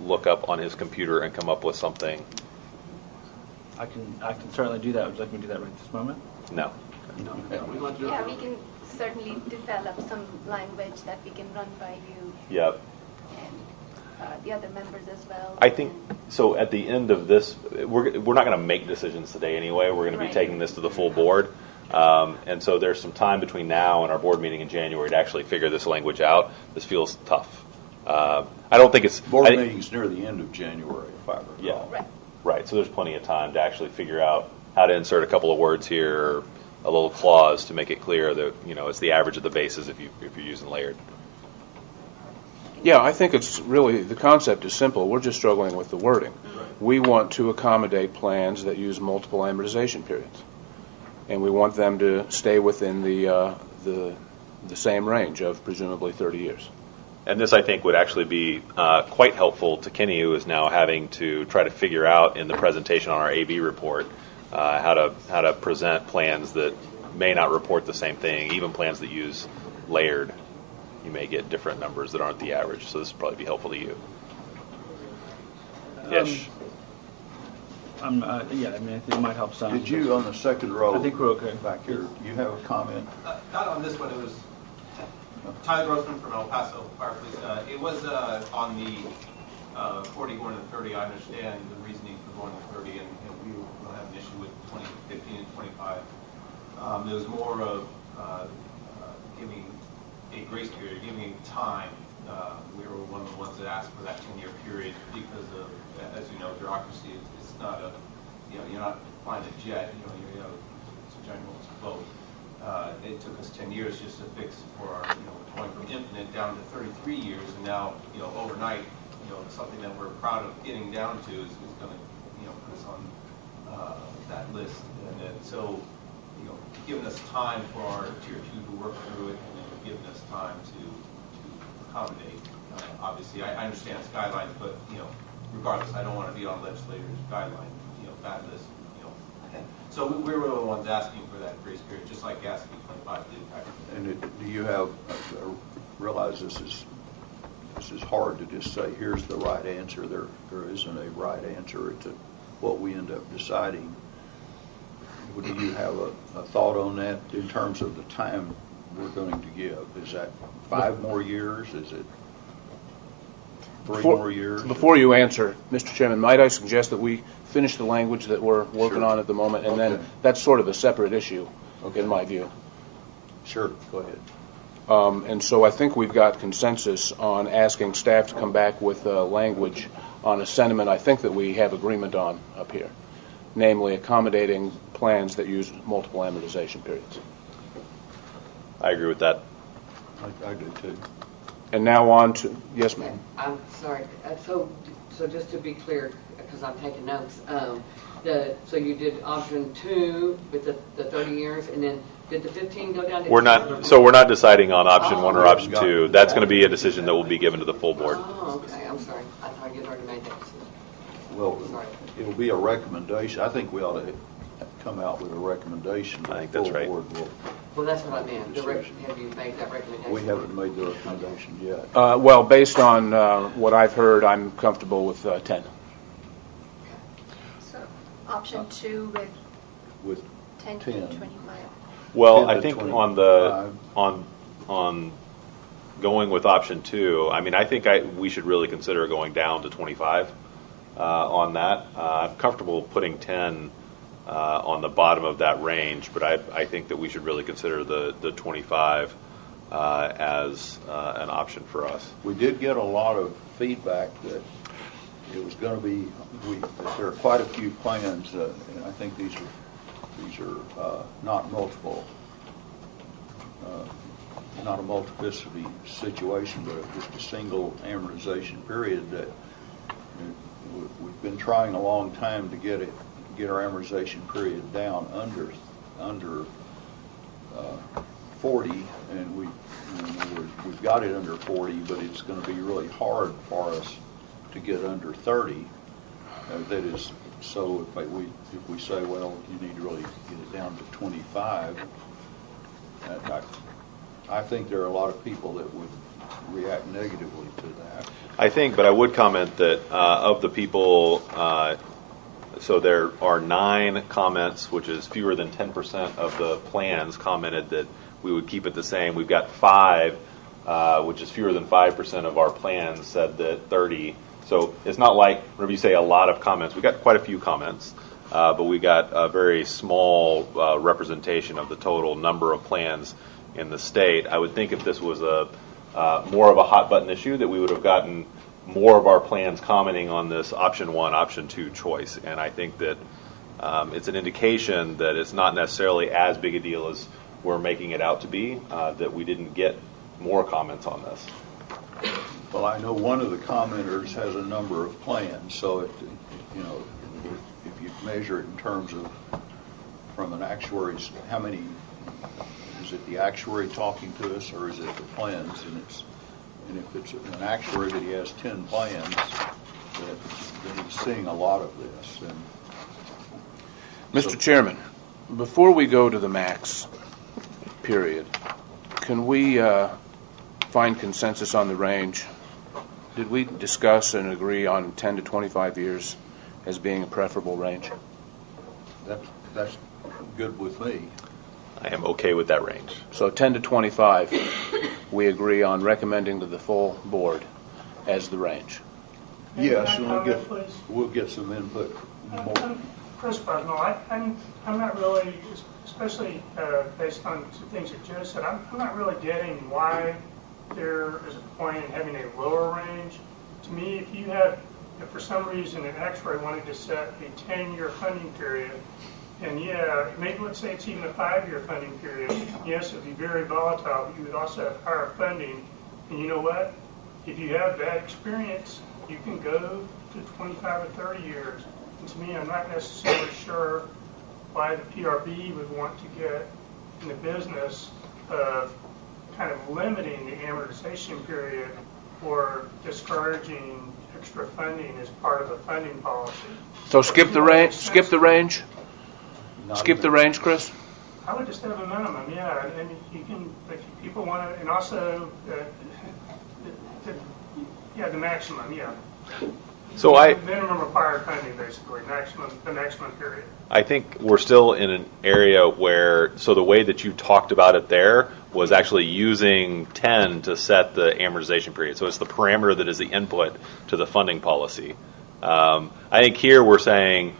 look up on his computer and come up with something. I can certainly do that. Would you like me to do that right this moment? No. We'd like to do it. Yeah, we can certainly develop some language that we can run by you Yep. and the other members as well. I think, so at the end of this, we're not going to make decisions today anyway. We're going to be Right. taking this to the full board. And so there's some time between now and our board meeting in January to actually figure this language out. This feels tough. I don't think it's... Board I- meeting's near the end of January, if I recall. Yeah. Right. Right, so there's plenty of time to actually figure out how to insert a couple of words here, or a little clause to make it clear that, it's the average of the bases if you're using layered. Yeah, I think it's really, the concept is simple. We're just struggling with the wording. We want to accommodate plans that use multiple amortization periods, and we want them to stay within the same range of presumably 30 years. And this, I think, would actually be quite helpful to Kenny, who is now having to try to figure out in the presentation on our AB report how to present plans that may not report the same thing, even plans that use layered. You may get different numbers that aren't the average, so this would probably be helpful to you. Ish. Yeah, I mean, I think it might help some. Did you, on the second row? I think we're okay. Back here, you have a comment? Not on this one, it was Tyler Grossman from El Paso Fire Police. It was on the 40 going to 30. I understand the reasoning for going to 30, and we will have an issue with 15 and 25. It was more of giving a grace period, giving time. We were one of the ones that asked for that 10-year period because of, as you know, bureaucracy is not a, you're not flying a jet, it's a giant boat. It took us 10 years just to fix for our, going from infinite down to 33 years, and now, overnight, something that we're proud of getting down to is going to, put us on that list. And then, so, giving us time for our tier 2 to work through it, and then giving us time to accommodate. Obviously, I understand it's guidelines, but, regardless, I don't want to be on legislators' guideline, that list, So we were the ones asking for that grace period, just like asking 25 did. And do you have, realize this is hard to just say, here's the right answer. There isn't a right answer to what we end up deciding. Do you have a thought on that in terms of the time we're going to give? Is that 5 more years? Is it 3 more years? Before you answer, Mr. Chairman, might I suggest that we finish the language that we're working Sure. on at the moment, and then Okay. that's sort of a separate issue, Okay. in my view. Sure, go ahead. And so I think we've got consensus on asking staff to come back with language on a sentiment I think that we have agreement on up here, namely accommodating plans that use multiple amortization periods. I agree with that. I do too. And now on to, yes, ma'am. I'm sorry. So just to be clear, because I'm taking notes, so you did option 2 with the 30 years, and then did the 15 go down to? We're not deciding on option 1 or Oh. option 2. That's going to be a decision that will be given to the full board. Oh, okay. I'm sorry. I thought you'd already made that decision. Well, Sorry. it'll be a recommendation. I think we ought to come out with a recommendation. I think that's right. The full board will. Well, that's what I meant. Have you made that recommendation? We haven't made the recommendation yet. Well, based on what I've heard, I'm comfortable with 10. So option 2 with With 10 to 10. 25. Well, 10 I to think 25. on going with option 2, I mean, I think we should really consider going down to 25 on that. I'm comfortable putting 10 on the bottom of that range, but I think that we should really consider the 25 as an option for us. We did get a lot of feedback that it was going to be, there are quite a few plans, and I think these are not multiple, not a multiplicity situation, but just a single amortization period that we've been trying a long time to get our amortization period down under 40, and we've got it under 40, but it's going to be really hard for us to get under 30. That is, so if we say, well, you need to really get it down to 25, I think there are a lot of people that would react negatively to that. I think, but I would comment that of the people So there are 9 comments, which is fewer than 10% of the plans commented that we would keep it the same. We've got 5, which is fewer than 5% of our plans said that 30. So it's not like, whenever you say a lot of comments, we got quite a few comments, but we got a very small representation of the total number of plans in the state. I would think if this was a more of a hot button issue, that we would have gotten more of our plans commenting on this option 1, option 2 choice. And I think that it's an indication that it's not necessarily as big a deal as we're making it out to be, that we didn't get more comments on this. Well, I know one of the commenters has a number of plans, so if you measure it in terms of from an actuary's, how many, is it the actuary talking to us, or is it the plans? And if it's an actuary that he has 10 plans, then he's seeing a lot of this. And Mr. Chairman, before we go to the max period, can we find consensus on the range? Did we discuss and agree on 10 to 25 years as being a preferable range? that's good with me. I am okay with that range. So 10 to 25, we agree on recommending to the full board as the range. Yes, Can and I comment, please? we'll get some input. More. Chris Busnell, I'm not really, especially based on some things that Joe said, I'm not really getting why there is a point in having a lower range. To me, if for some reason an actuary wanted to set a 10-year funding period, and maybe let's say it's even a 5-year funding period, yes, it would be very volatile, but you would also have higher funding. And you know what? If you have that experience, you can go to 25 or 30 years. And to me, I'm not necessarily sure why the PRB would want to get in the business of kind of limiting the amortization period or discouraging extra funding as part of the funding policy. So skip the range. Skip the range. Skip the range, Chris. I would just have a minimum, yeah, and you can, if people want to, and also, the maximum, yeah. So Minimum required funding, basically, the maximum period. I think we're still in an area where, so the way that you talked about it there was actually using 10 to set the amortization period. So it's the parameter that is the input to the funding policy. I think here we're saying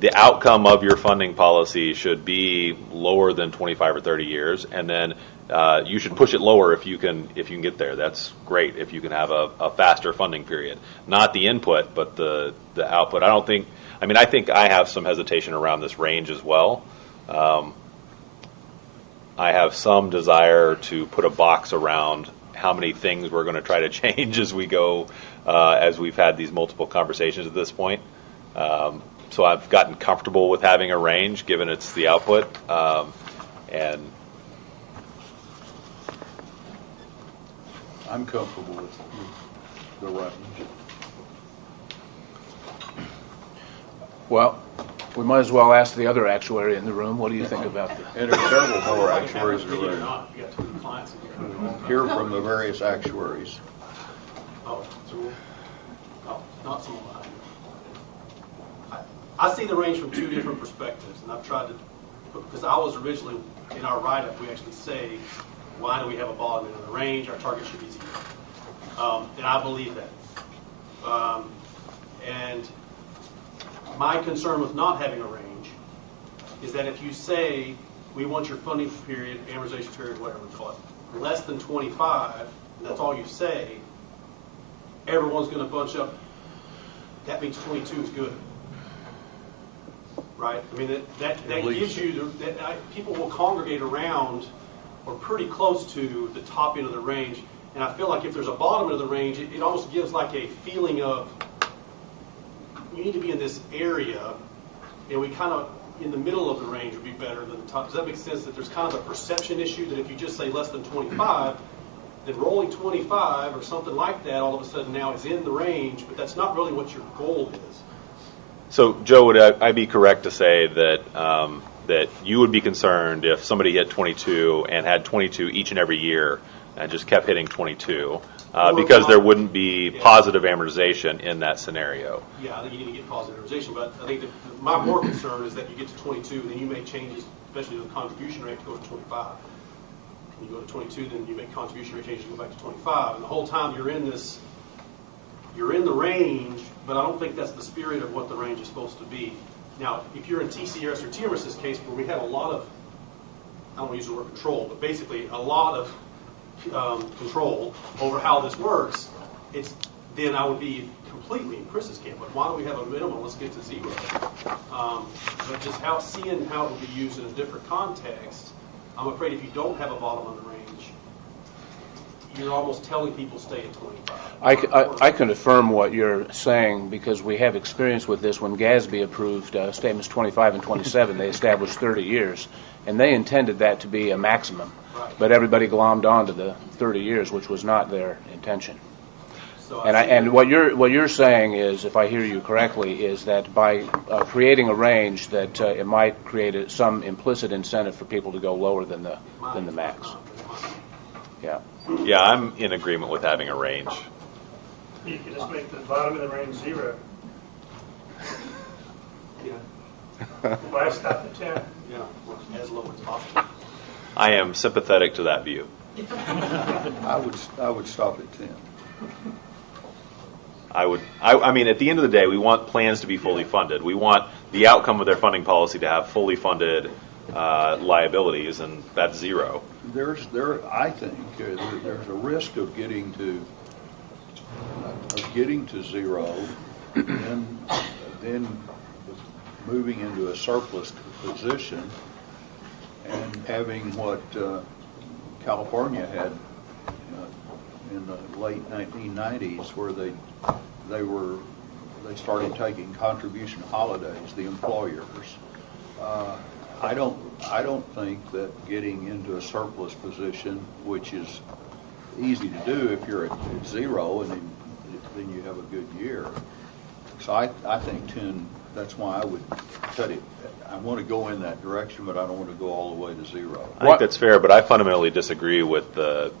the outcome of your funding policy should be lower than 25 or 30 years, and then you should push it lower if you can get there. That's great if you can have a faster funding period. Not the input, but the output. I think I have some hesitation around this range as well. I have some desire to put a box around how many things we're going to try to change as we go, as we've had these multiple conversations at this point. So I've gotten comfortable with having a range, given it's the output, and I'm comfortable with the range. Well, we might as well ask the other actuary in the room. What do you think about that? And there's several more actuaries in the Believe it or room. not, you got 2 clients in here. Hear from the various actuaries. Oh, no, not someone behind you. I see the range from 2 different perspectives, and I've tried to, because I was originally, in our write-up, we actually say, why do we have a bottom end of the range? Our target should be 0. And I believe that. And my concern with not having a range is that if you say, we want your funding period, amortization period, whatever we call it, less than 25, and that's all you say, everyone's going to bunch up. That means 22 is good. Right? I mean, that gives you, people will congregate around or pretty close to the top end of the range. And I feel like if there's a bottom end of the range, it almost gives like a feeling of, we need to be in this area, and we kind of, in the middle of the range would be better than the top. Does that make sense? That there's kind of a perception issue that if you just say less than 25, then rolling 25 or something like that all of a sudden now is in the range, but that's not really what your goal is. So, Joe, would I be correct to say that that you would be concerned if somebody hit 22 and had 22 each and every year, and just kept hitting 22, Or because not. there wouldn't be Yeah. positive amortization in that scenario. Yeah, I think you need to get positive amortization, but I think that my more concern is that you get to 22, then you make changes, especially to the contribution rate to go to 25. You go to 22, then you make contribution rate changes to go back to 25, and the whole time you're in the range, but I don't think that's the spirit of what the range is supposed to be. Now, if you're in TCRS or TMRS's case where we have a lot of, I don't want to use the word control, but basically a lot of control over how this works, then I would be completely in Chris's camp. But why don't we have a minimum? Let's get to 0. But just seeing how it would be used in a different context, I'm afraid if you don't have a bottom of the range, you're almost telling people stay at 25. I can affirm what you're saying because we have experience with this. When GASB approved statements 25 and 27, they established 30 years, and they intended that to be a maximum. Right. But everybody glommed onto the 30 years, which was not their intention. So And what you're saying is, if I hear you correctly, is that by creating a range, that it might create some implicit incentive for people to go lower than the max. Yeah. Yeah, I'm in agreement with having a range. You could just make the bottom of the range 0. Yeah, Why stop at 10? yeah, as low as possible. I am sympathetic to that view. I would stop at 10. I mean, at the end of the day, we want plans to be fully funded. We want the outcome of their funding policy to have fully funded liabilities, and that's 0. I think there's a risk of getting to 0, and then moving into a surplus position, and having what California had in the late 1990s, where they started taking contribution holidays, the employers. I don't think that getting into a surplus position, which is easy to do if you're at 0 and then you have a good year. So I think 10. That's why I would cut it. I want to go in that direction, but I don't want to go all the way to 0. I think that's fair, but I fundamentally disagree with the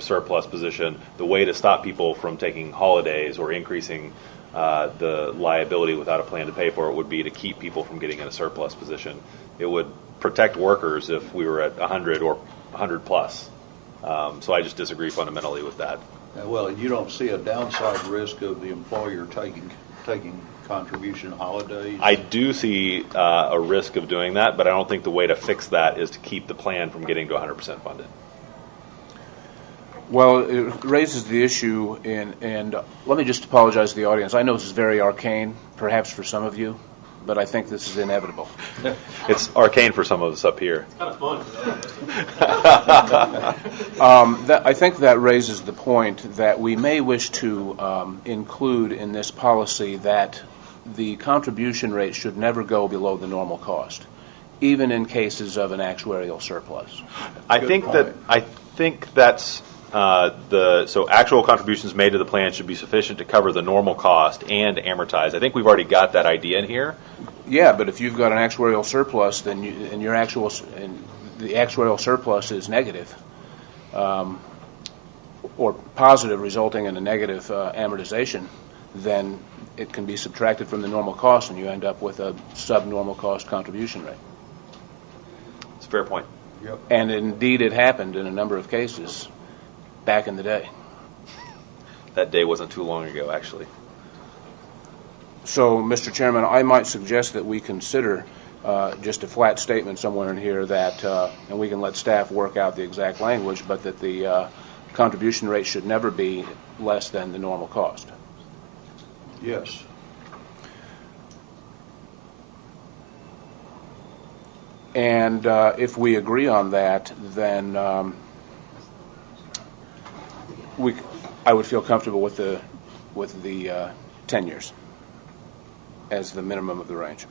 surplus position. The way to stop people from taking holidays or increasing the liability without a plan to pay for it would be to keep people from getting in a surplus position. It would protect workers if we were at 100 or 100 plus. So I just disagree fundamentally with that. Well, you don't see a downside risk of the employer taking contribution holidays? I do see a risk of doing that, but I don't think the way to fix that is to keep the plan from getting to 100% funded. Well, it raises the issue, and let me just apologize to the audience. I know this is very arcane, perhaps for some of you, but I think this is inevitable. It's arcane for some of us up here. It's kind of fun. I think that raises the point that we may wish to include in this policy that the contribution rate should never go below the normal cost, even in cases of an actuarial surplus. I think that's so actual contributions made to the plan should be sufficient to cover the normal cost and amortize. I think we've already got that idea in here. Yeah, but if you've got an actuarial surplus, then the actuarial surplus is negative, or positive, resulting in a negative amortization, then it can be subtracted from the normal cost, and you end up with a subnormal cost contribution rate. It's a fair point. Yep. And indeed, it happened in a number of cases back in the day. That day wasn't too long ago, actually. So, Mr. Chairman, I might suggest that we consider just a flat statement somewhere in here that, and we can let staff work out the exact language, but that the contribution rate should never be less than the normal cost. Yes. And if we agree on that, then I would feel comfortable with the 10 years as the minimum of the range.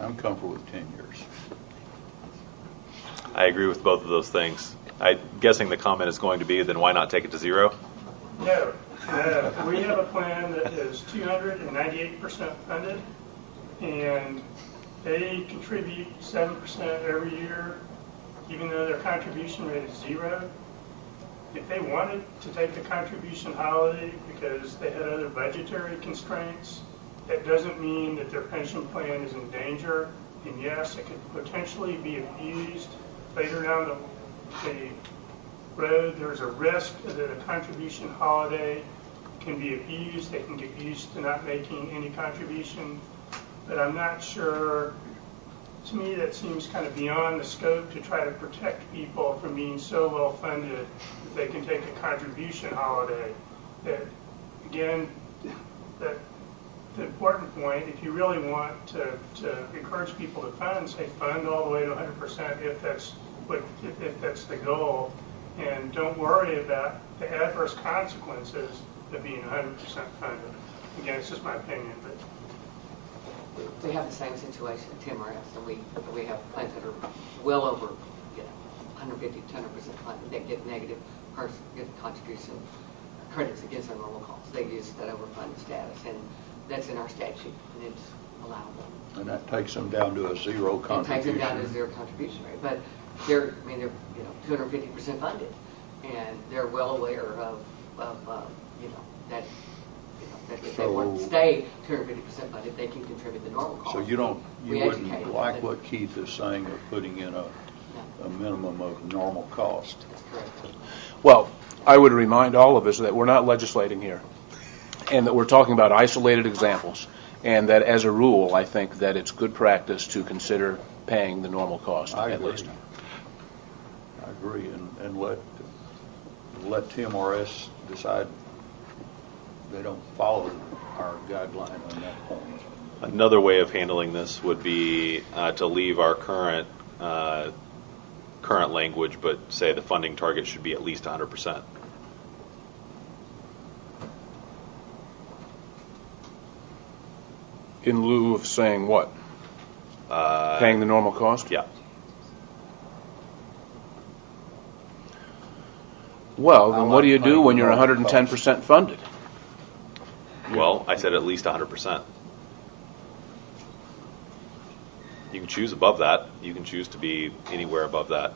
I'm comfortable with 10 years. I agree with both of those things. I'm guessing the comment is going to be, then why not take it to 0? No. We have a plan that is 298% funded, and they contribute 7% every year, even though their contribution rate is 0. if they wanted to take the contribution holiday because they had other budgetary constraints, that doesn't mean that their pension plan is in danger. And yes, it could potentially be abused later down the road. There's a risk that a contribution holiday can be abused. They can get used to not making any contribution. But I'm not sure. To me, that seems kind of beyond the scope to try to protect people from being so well funded that they can take a contribution holiday. That, again, that the important point, if you really want to encourage people to fund, say fund all the way to 100% if that's the goal, and don't worry about the adverse consequences of being 100% funded. Again, it's just my opinion, but We have the same situation at TMRS, and we have plans that are well over, 150 to 100% funded that get negative get contribution credits against their normal costs. They use that overfunded status, and that's in our statute, and it's allowable. And that takes them down to a zero contribution. It takes them down to a zero contribution rate, but they're 250% funded, and they're well aware of that. That if they want to stay 250% funded, they can contribute the normal cost. So you wouldn't like them. what Keith is saying of putting in a minimum of normal cost. That's correct. Well, I would remind all of us that we're not legislating here, and that we're talking about isolated examples, and that as a rule, I think that it's good practice to consider paying the normal cost at least. I agree, and let TMRS decide they don't follow our guideline on that point. Another way of handling this would be to leave our current language, but say the funding target should be at least 100%. In lieu of saying what? Paying the normal cost? Yeah. Well, then what do you paying do when the you're normal 110% funded? Well, I said at least 100%. You can choose above that. You can choose to be anywhere above that.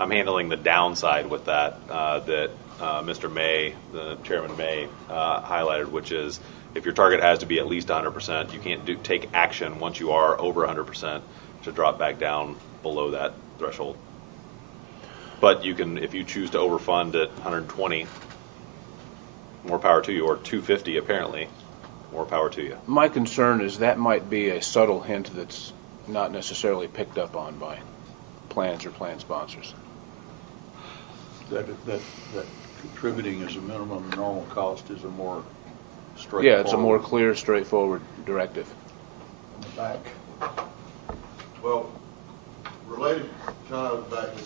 I'm handling the downside with that that Mr. May, the Chairman May, highlighted, which is if your target has to be at least 100%, you can't take action once you are over 100% to drop back down below that threshold. But you can, if you choose to overfund at 120, more power to you, or 250 apparently, more power to you. My concern is that might be a subtle hint that's not necessarily picked up on by plans or plan sponsors. That contributing as a minimum normal cost is a more straightforward. Yeah, it's a more clear, straightforward directive. In the back. Well, related kind of back to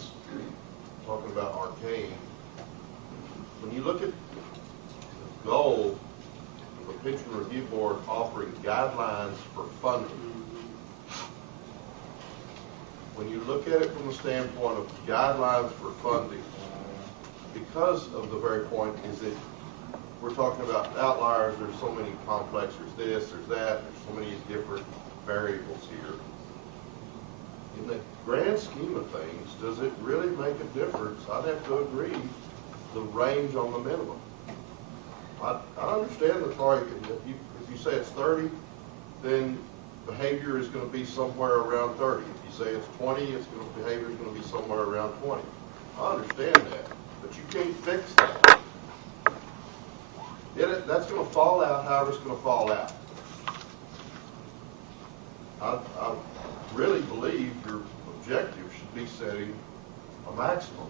talking about arcane, when you look at the goal of the Pension Review Board offering guidelines for funding, when you look at it from the standpoint of guidelines for funding, because of the very point is that we're talking about outliers, there's so many complex, there's this, there's that, there's so many different variables here. In the grand scheme of things, does it really make a difference? I'd have to agree, the range on the minimum. I understand the target. If you say it's 30, then behavior is going to be somewhere around 30. If you say it's 20, behavior is going to be somewhere around 20. I understand that, but you can't fix that. That's going to fall out however it's going to fall out. I really believe your objective should be setting a maximum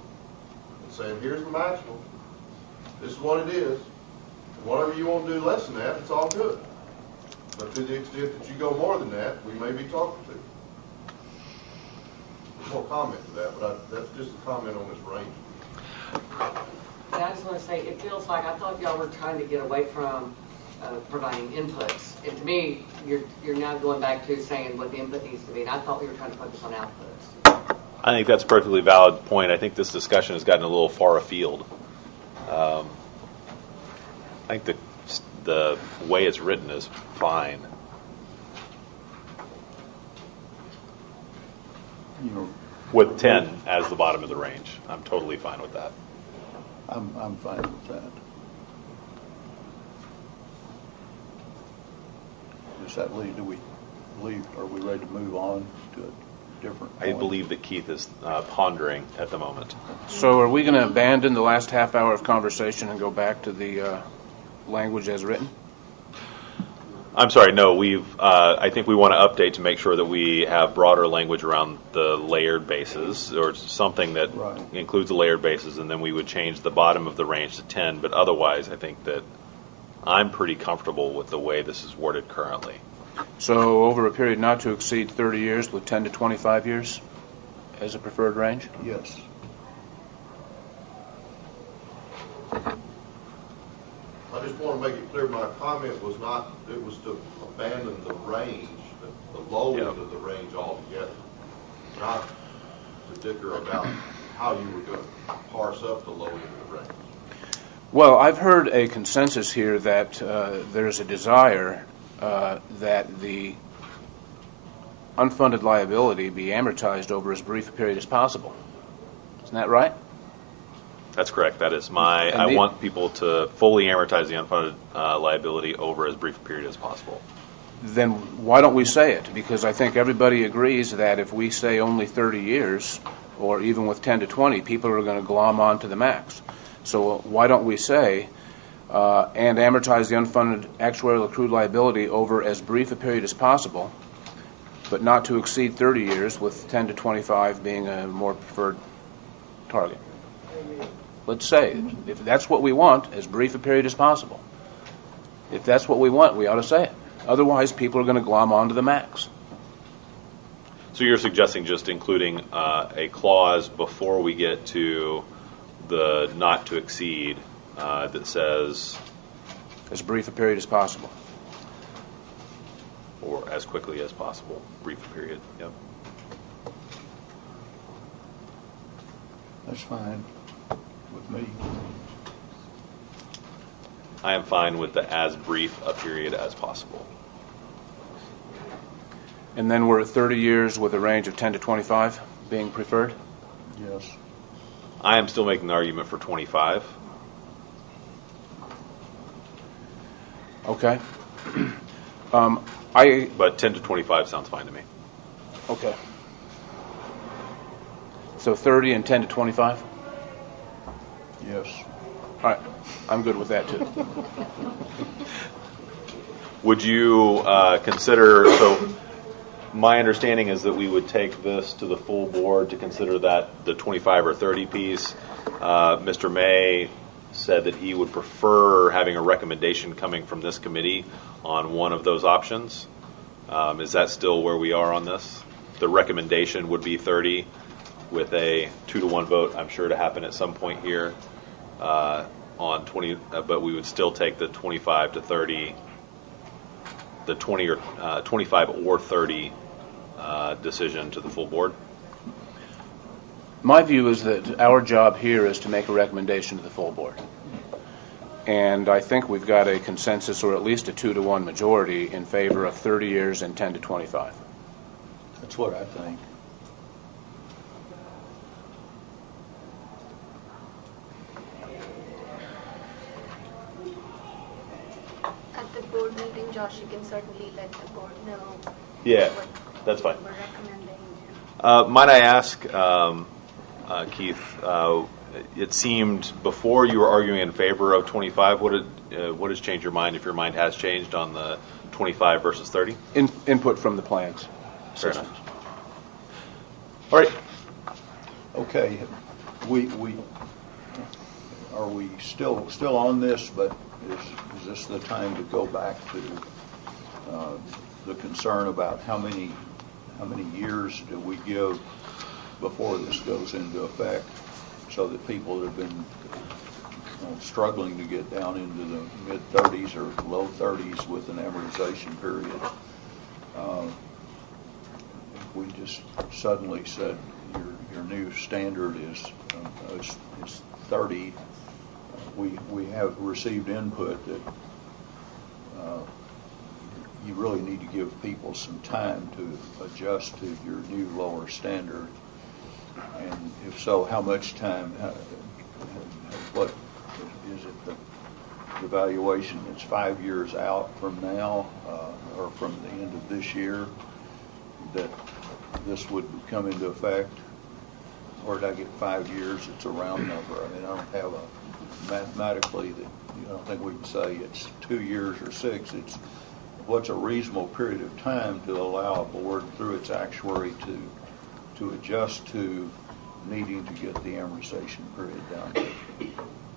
and saying, here's the maximum, this is what it is, and whatever you want to do less than that, it's all good. But to the extent that you go more than that, we may be talking to you. There's more comment to that, but that's just a comment on this range. And I just want to say, it feels like I thought y'all were trying to get away from providing inputs. And to me, you're now going back to saying what the input needs to be. And I thought we were trying to focus on outputs. I think that's a perfectly valid point. I think this discussion has gotten a little far afield. I think the way it's written is fine. You know, with 10 as the bottom of the range. I'm totally fine with that. I'm fine with that. Does that lead, are we ready to move on to a different I point? believe that Keith is pondering at the moment. So are we going to abandon the last half hour of conversation and go back to the language as written? I'm sorry, no, I think we want to update to make sure that we have broader language around the layered bases, or something that Right. includes the layered bases, and then we would change the bottom of the range to 10, but otherwise, I think that I'm pretty comfortable with the way this is worded currently. So over a period not to exceed 30 years with 10 to 25 years as a preferred range? Yes. I just want to make it clear, my comment was not, it was to abandon the range, the low end of the range altogether, not to dicker about how you were going to parse up the low end of the range. Well, I've heard a consensus here that there's a desire that the unfunded liability be amortized over as brief a period as possible. Isn't that right? That's correct. That is And I want people to fully amortize the unfunded liability over as brief a period as possible. Then why don't we say it? Because I think everybody agrees that if we say only 30 years, or even with 10 to 20, people are going to glom on to the max. So why don't we say, and amortize the unfunded actuarial accrued liability over as brief a period as possible, but not to exceed 30 years, with 10 to 25 being a more preferred target. Let's say it. If that's what we want, as brief a period as possible. If that's what we want, we ought to say it. Otherwise, people are going to glom on to the max. So you're suggesting just including a clause before we get to the not to exceed that says, As brief a period as possible. or as quickly as possible, brief period. Yep. That's fine with me. I am fine with the as brief a period as possible. And then we're at 30 years with a range of 10 to 25 being preferred? Yes. I am still making the argument for 25. Okay. But 10 to 25 sounds fine to me. Okay. So 30 and 10 to 25? Yes. All right. I'm good with that, too. Would you consider, so my understanding is that we would take this to the full board to consider that the 25 or 30 piece. Mr. May said that he would prefer having a recommendation coming from this committee on one of those options. Is that still where we are on this? The recommendation would be 30 with a 2-to-1 vote, I'm sure, to happen at some point here on 20, but we would still take the 25 to 30, the 20 or 25 or 30 decision to the full board. My view is that our job here is to make a recommendation to the full board. And I think we've got a consensus, or at least a 2-to-1 majority, in favor of 30 years and 10 to 25. That's what I think. At the board meeting, Josh, you can certainly let the board know. Yeah, what that's fine. We're recommending. Might I ask, Keith, it seemed before you were arguing in favor of 25, what has changed your mind, if your mind has changed on the 25 versus 30? Input from the plans. Fair enough. All right. Okay, are we still on this, but is this the time to go back to the concern about how many years do we give before this goes into effect, so that people that have been struggling to get down into the mid-30s or low 30s with an amortization period, if we just suddenly said your new standard is 30, we have received input that you really need to give people some time to adjust to your new lower standard. if so, how much time, what, is it the evaluation that's 5 years out from now, or from the end of this year, that this would come into effect? Or did I get 5 years? It's a round number. I mean, I don't have a mathematically that, I don't think we can say it's 2 years or 6. It's what's a reasonable period of time to allow a board through its actuary to adjust to needing to get the amortization period down.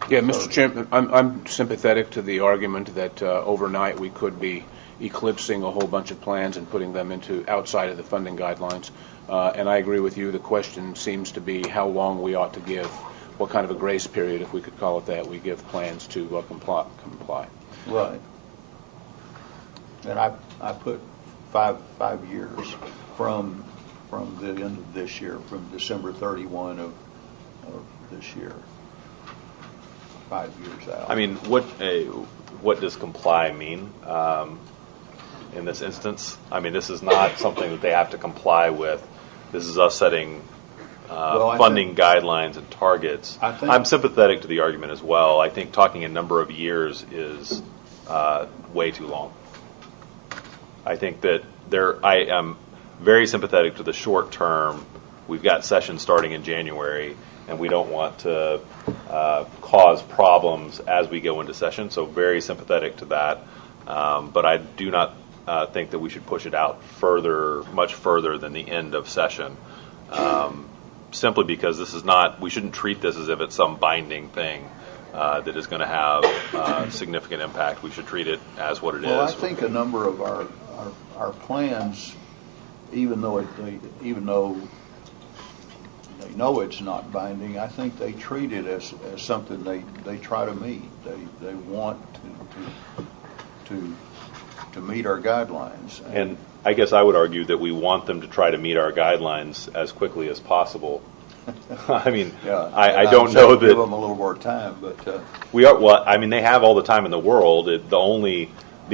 Yeah, Mr. Chairman, I'm sympathetic to the argument that overnight we could be eclipsing a whole bunch of plans and putting them into outside of the funding guidelines. And I agree with you. The question seems to be how long we ought to give, what kind of a grace period, if we could call it that, we give plans to comply. Right. And I put five years from the end of this year, from December 31 of this year. 5 years out. I mean, what does comply mean in this instance? I mean, this is not something that they have to comply with. This is us setting funding guidelines and targets. I'm sympathetic to the argument as well. I think talking a number of years is way too long. I think that I am very sympathetic to the short term. We've got sessions starting in January, and we don't want to cause problems as we go into session, so very sympathetic to that. But I do not think that we should push it out much further than the end of session, simply because this is not, we shouldn't treat this as if it's some binding thing that is going to have significant impact. We should treat it as what it is. Well, I think a number of our plans, even though they know it's not binding, I think they treat it as something they try to meet. They want to meet our guidelines. And I guess I would argue that we want them to try to meet our guidelines as quickly as possible. I mean, yeah, I don't know that give them a little more time, but we are. Well, I mean, they have all the time in the world. The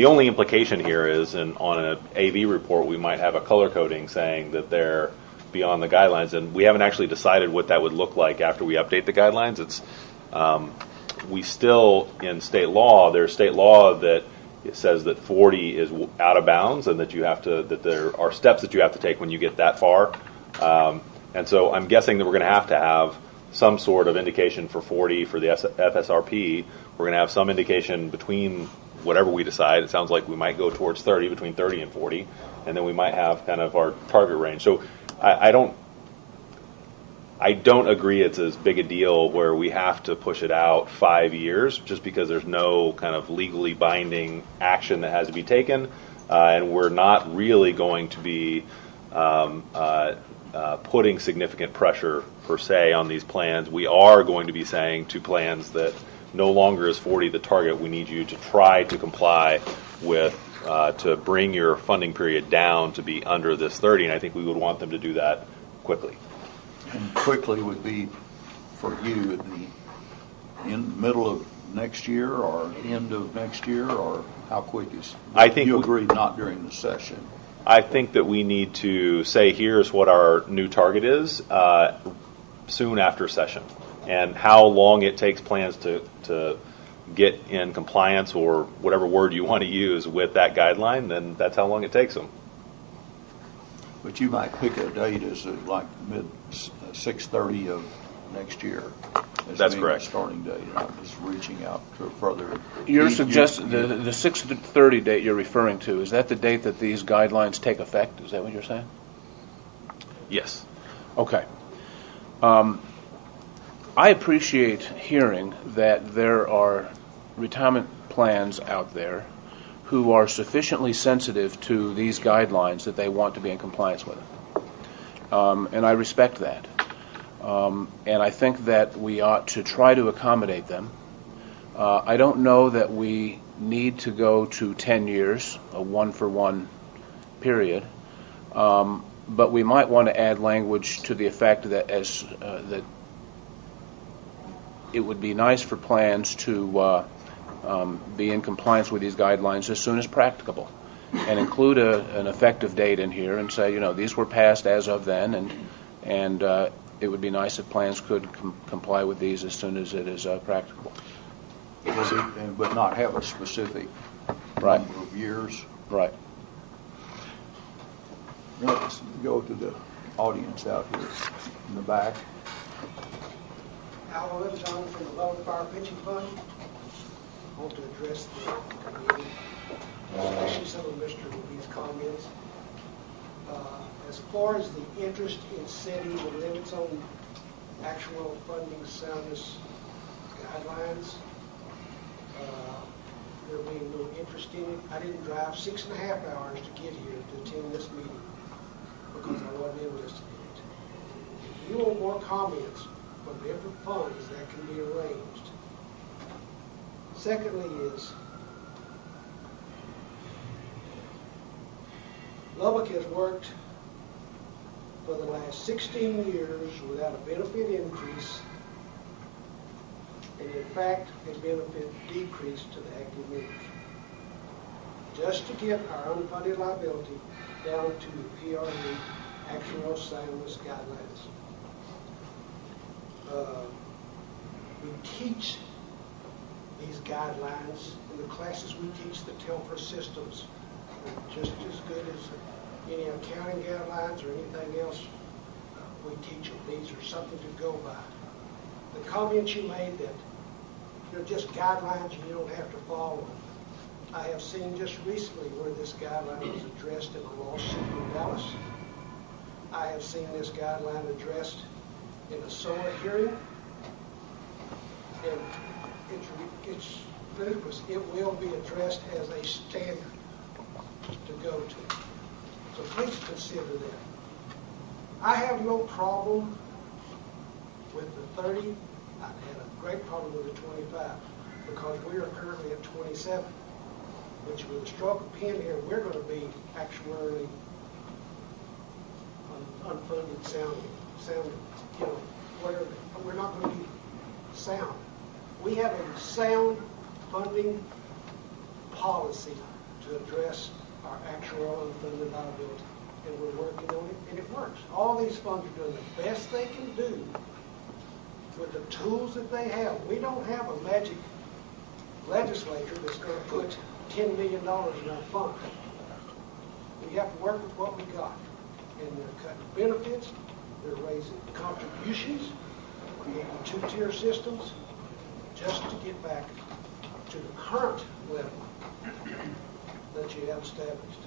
only implication here is, on an AV report, we might have a color coding saying that they're beyond the guidelines, and we haven't actually decided what that would look like after we update the guidelines. It's we still, in state law, there's state law that it says that 40 is out of bounds, and that there are steps that you have to take when you get that far. And so I'm guessing that we're going to have some sort of indication for 40 for the FSRP. We're going to have some indication between whatever we decide. It sounds like we might go towards 30, between 30 and 40, and then we might have kind of our target range. So I don't agree it's as big a deal where we have to push it out 5 years just because there's no kind of legally binding action that has to be taken, and we're not really going to be putting significant pressure per se on these plans. We are going to be saying to plans that no longer is 40 the target. We need you to try to comply with to bring your funding period down to be under this 30, and I think we would want them to do that quickly. And quickly would be for you in the middle of next year or end of next year, or how quick is? I think you agreed not during the session. I think that we need to say here's what our new target is soon after session, and how long it takes plans to get in compliance, or whatever word you want to use, with that guideline, then that's how long it takes them. But you might pick a date as like mid 6/30 of next year. That's correct. Starting date. And I'm just reaching out to further. You're suggesting the 6/30 date you're referring to, is that the date that these guidelines take effect? Is that what you're saying? Yes. Okay. I appreciate hearing that there are retirement plans out there who are sufficiently sensitive to these guidelines that they want to be in compliance with them. And I respect that. And I think that we ought to try to accommodate them. I don't know that we need to go to 10 years, a one-for-one period, but we might want to add language to the effect that that it would be nice for plans to be in compliance with these guidelines as soon as practicable, and include an effective date in here and say, these were passed as of then, and it would be nice if plans could comply with these as soon as it is practicable. But not have a specific Right. number of years. Right. Let's go to the audience out here in the back. Al Littlejohn from the Lone Fire Pension Fund. I want to address the committee, especially some of Mr. Lee's comments. As far as the interest in setting the limits on actual funding soundness guidelines, there being no interest in it. I didn't drive 6.5 hours to get here to attend this meeting because I wasn't interested in it. If you want more comments from different funds, that can be arranged. Secondly is, Lubbock has worked for the last 16 years without a benefit increase, and in fact, a benefit decrease to the active members, just to get our unfunded liability down to the PRD actuarial soundness guidelines. We teach these guidelines in the classes we teach the Telfer systems. They're just as good as any accounting guidelines or anything else we teach them. These are something to go by. The comments you made that they're just guidelines and you don't have to follow them. I have seen just recently where this guideline was addressed in a lawsuit in Dallas. I have seen this guideline addressed in a SOA hearing. And it's ludicrous. It will be addressed as a standard to go to. So please consider that. I have no problem with the 30. I've had a great problem with the 25 because we are currently at 27, which with a stroke of pen here, we're going to be actuarially unfunded sounding, whatever. We're not going to be sound. We have a sound funding policy to address our actual unfunded liability, and we're working on it, and it works. All these funds are doing the best they can do with the tools that they have. We don't have a magic legislature that's going to put $10 million in our fund. We have to work with what we got, and they're cutting benefits, they're raising contributions, creating two-tier systems, just to get back to the current level that you have established.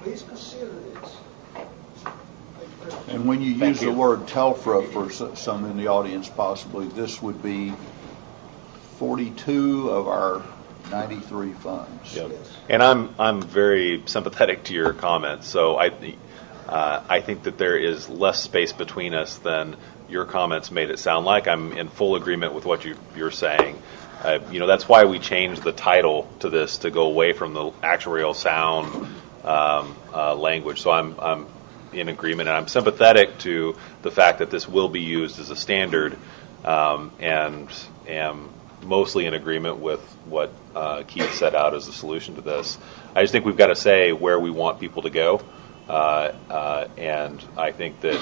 Please consider this. And when you use the word TELFRA for some in the audience possibly, this would be 42 of our 93 funds. Yep. And I'm very sympathetic to your comments. So I think that there is less space between us than your comments made it sound like. I'm in full agreement with what you're saying. That's why we changed the title to this to go away from the actuarial sound language. So I'm in agreement, and I'm sympathetic to the fact that this will be used as a standard, and am mostly in agreement with what Keith set out as the solution to this. I just think we've got to say where we want people to go. And I think that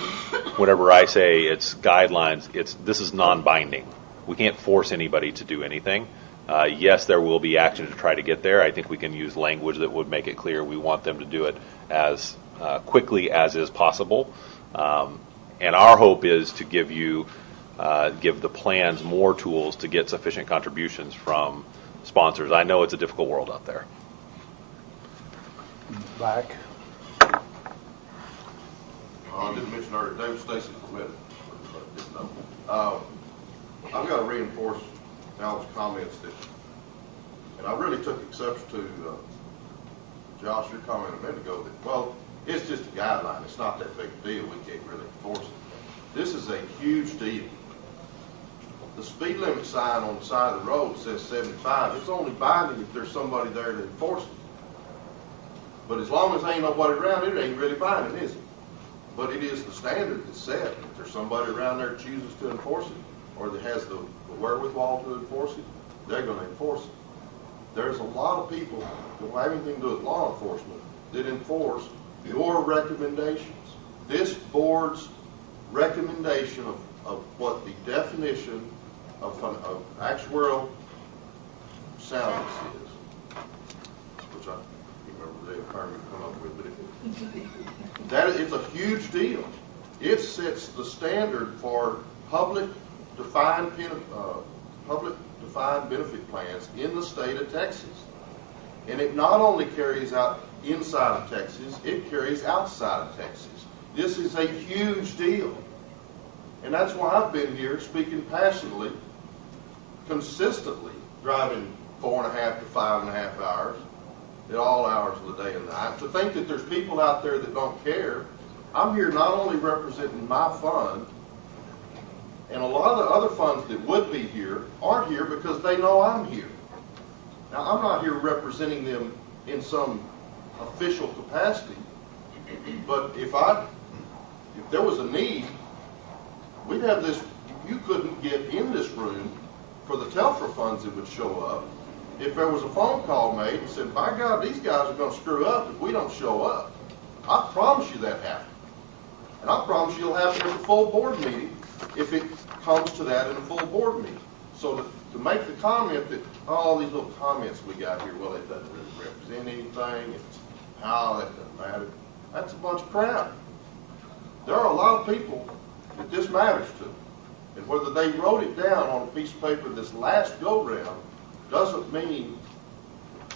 whenever I say it's guidelines, this is non-binding. We can't force anybody to do anything. Yes, there will be action to try to get there. I think we can use language that would make it clear we want them to do it as quickly as is possible. And our hope is to give the plans more tools to get sufficient contributions from sponsors. I know it's a difficult world out there. Back. I didn't mention earlier, David Stacy permitted. I've got to reinforce Al's comments and I really took exception to Josh, your comment a minute ago that, well, it's just a guideline. It's not that big a deal. We can't really enforce it. This is a huge deal. The speed limit sign on the side of the road says 75. It's only binding if there's somebody there to enforce it. But as long as there ain't nobody around, it ain't really binding, is it? But it is the standard that's set. If there's somebody around there that chooses to enforce it, or that has the wherewithal to enforce it, they're going to enforce it. There's a lot of people who don't have anything to do with law enforcement that enforce your recommendations. This board's recommendation of what the definition of actuarial soundness is, which I can't remember the term you come up with, but that it's a huge deal. It sets the standard for public defined benefit plans in the state of Texas. And it not only carries out inside of Texas, it carries outside of Texas. This is a huge deal. And that's why I've been here speaking passionately, consistently, driving 4.5 to 5.5 hours at all hours of the day and night. To think that there's people out there that don't care. I'm here not only representing my fund, and a lot of the other funds that would be here aren't here because they know I'm here. Now, I'm not here representing them in some official capacity, but if there was a need, we'd have this. You couldn't get in this room for the Telfer funds that would show up if there was a phone call made and said, by God, these guys are going to screw up if we don't show up. I promise you that happened. And I promise you it'll happen at the full board meeting if it comes to that in a full board meeting. So to make the comment that, oh, all these little comments we got here, well, it doesn't really represent anything, it's how, that doesn't matter, that's a bunch of crap. There are a lot of people that this matters to. And whether they wrote it down on a piece of paper this last go-round doesn't mean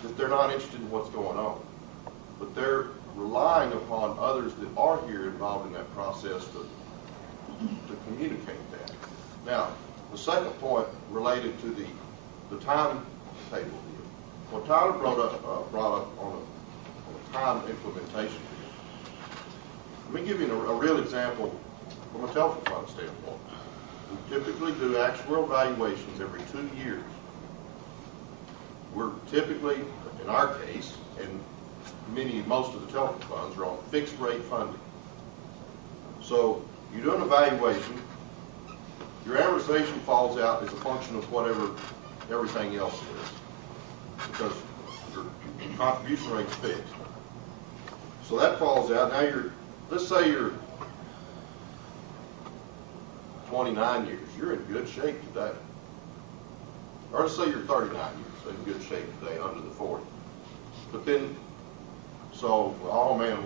that they're not interested in what's going on. But they're relying upon others that are here involved in that process to communicate that. Now, the second point related to the timetable deal. What Tyler brought up on a time implementation deal. Let me give you a real example from a Telfer fund standpoint. We typically do actuarial valuations every 2 years. We're typically, in our case, and most of the Telfer funds are on fixed rate funding. So you do an evaluation, your amortization falls out as a function of whatever everything else is, because your contribution rate's fixed. So that falls out. Now let's say you're 29 years. You're in good shape today. Or let's say you're 39 years, in good shape today, under the 40. But then, oh man,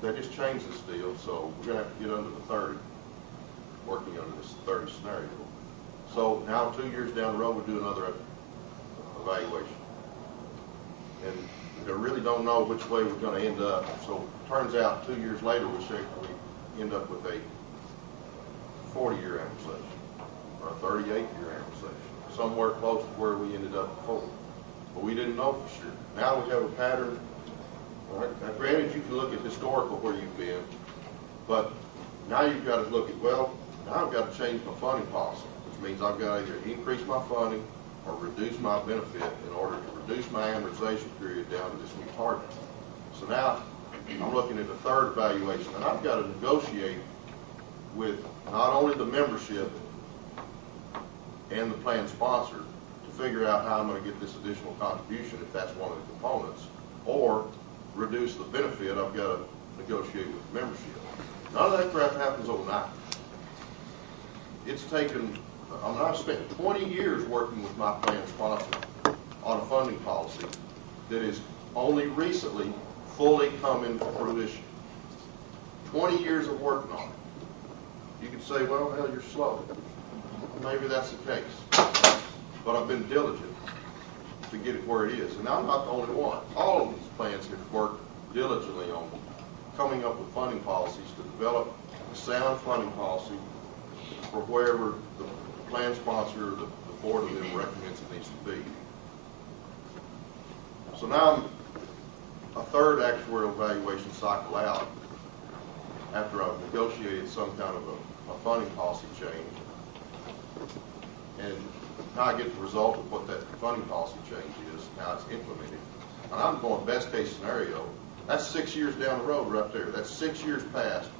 they just changed this deal, so we're going to have to get under the 30, working under this 30 scenario. So now 2 years down the road, we'll do another evaluation. And we really don't know which way we're going to end up. So it turns out 2 years later, we end up with a 40-year amortization, or a 38-year amortization, somewhere close to where we ended up before. But we didn't know for sure. Now we have a pattern. Now, granted, you can look at historical where you've been, but now you've got to look at, well, now I've got to change my funding policy, which means I've got to either increase my funding or reduce my benefit in order to reduce my amortization period down to this new target. So now I'm looking at the third evaluation, and I've got to negotiate with not only the membership and the plan sponsor to figure out how I'm going to get this additional contribution, if that's one of the components, or reduce the benefit. I've got to negotiate with the membership. None of that crap happens overnight. It's taken, I've spent 20 years working with my plan sponsor on a funding policy that is only recently fully come into fruition. 20 years of working on it. You could say, well, hell, you're slow. Maybe that's the case. But I've been diligent to get it where it is. And I'm not the only one. All of these plans have worked diligently on coming up with funding policies to develop a sound funding policy for wherever the plan sponsor or the board of them recommends it needs to be. So now I'm a third actuarial evaluation cycle out after I've negotiated some kind of a funding policy change. And now I get the result of what that funding policy change is, how it's implemented. And I'm going best case scenario. That's 6 years down the road right there. That's 6 years past,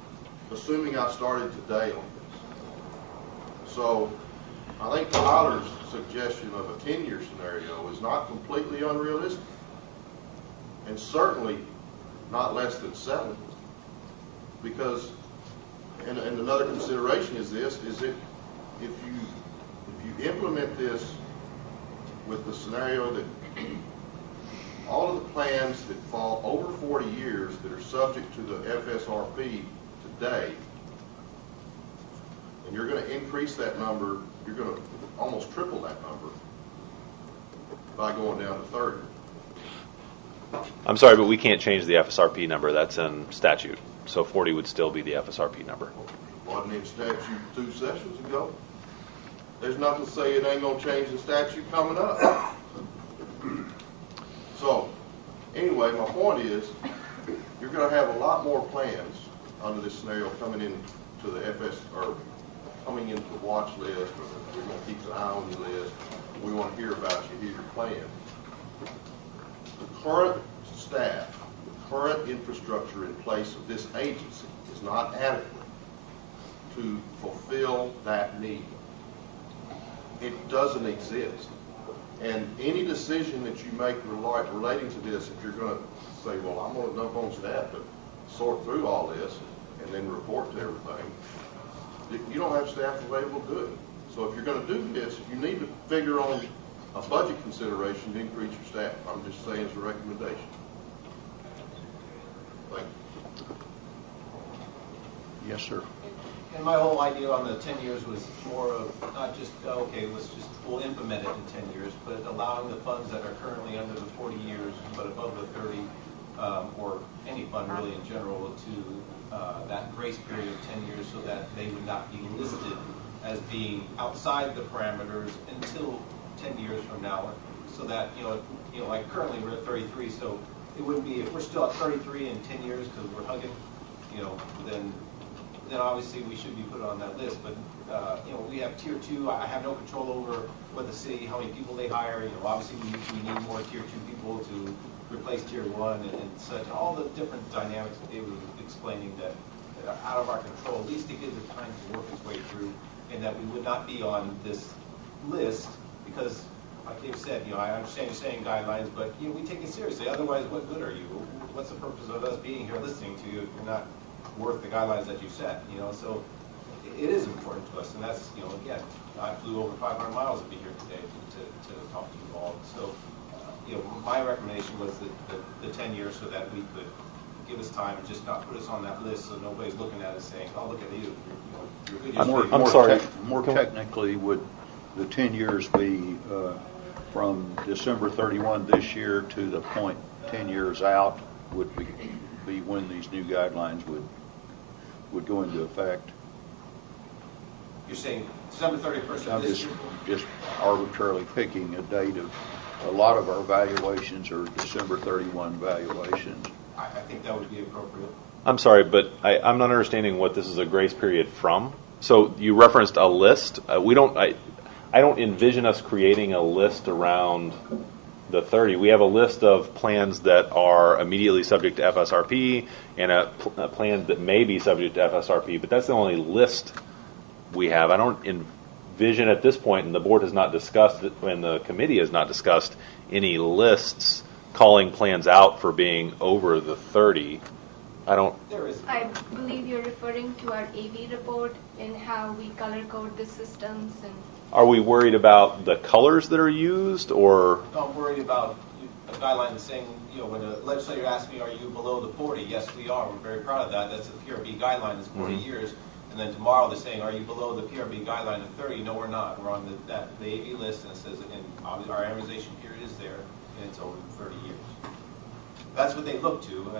assuming I started today on this. So I think Tyler's suggestion of a 10-year scenario is not completely unrealistic, and certainly not less than 7, because and another consideration is this, is that if you implement this with the scenario that all of the plans that fall over 40 years that are subject to the FSRP today, and you're going to increase that number, you're going to almost triple that number by going down to 30. I'm sorry, but we can't change the FSRP number. That's in statute. So 40 would still be the FSRP number. Wasn't in statute 2 sessions ago. There's nothing to say it ain't going to change the statute coming up. So, anyway, my point is, you're going to have a lot more plans under this scenario coming into the or coming into the watch list, or we're going to keep an eye on your list. We want to hear about you, hear your plan. The current staff, the current infrastructure in place of this agency is not adequate to fulfill that need. It doesn't exist. And any decision that you make relating to this, if you're going to say, well, I'm going to dump on staff to sort through all this and then report to everything, you don't have staff available to do it. So if you're going to do this, you need to figure on a budget consideration to increase your staff. I'm just saying it's a recommendation. Thank you. Yes, sir. And my whole idea on the 10 years was more of not just, okay, we'll implement it in 10 years, but allowing the funds that are currently under the 40 years, but above the 30, or any fund really in general, to that grace period of 10 years so that they would not be listed as being outside the parameters until 10 years from now. So that, like currently we're at 33, so it wouldn't be, if we're still at 33 in 10 years because we're hugging, then obviously we should be put on that list. But we have tier 2. I have no control over what the city, how many people they hire. Obviously we need more tier 2 people to replace tier 1 and such. All the different dynamics that David was explaining that are out of our control. At least to give it time to work its way through, and that we would not be on this list because, like Dave said, I understand you're saying guidelines, but we take it seriously. Otherwise, what good are you? What's the purpose of us being here listening to you if you're not worth the guidelines that you set? So it is important to us, and that's again, I flew over 500 miles to be here today to talk to you all. So my recommendation was that the 10 years so that we could give us time and just not put us on that list so nobody's looking at us saying, oh, look at you, you're good. I'm sorry. More technically, would the 10 years be from December 31 this year to the point 10 years out would be when these new guidelines would go into effect? You're saying December 31st I'm of this year? just arbitrarily picking a date of, a lot of our valuations are December 31 valuations. I think that would be appropriate. I'm sorry, but I'm not understanding what this is a grace period from. So you referenced a list. I don't envision us creating a list around the 30. We have a list of plans that are immediately subject to FSRP and a plan that may be subject to FSRP, but that's the only list we have. I don't envision at this point, and the board has not discussed it, and the committee has not discussed any lists calling plans out for being over the 30. I believe you're referring to our AV report and how we color code the systems. And are we worried about the colors that are used, or? No, I'm worried about a guideline that's saying, when the legislator asks me, are you below the 40? Yes, we are. We're very proud of that. That's the PRB guideline is 40 years. And then tomorrow they're saying, are you below the PRB guideline of 30? No, we're not. We're on the AV list, and it says, and our amortization period is there, and it's over 30 years. That's what they look to.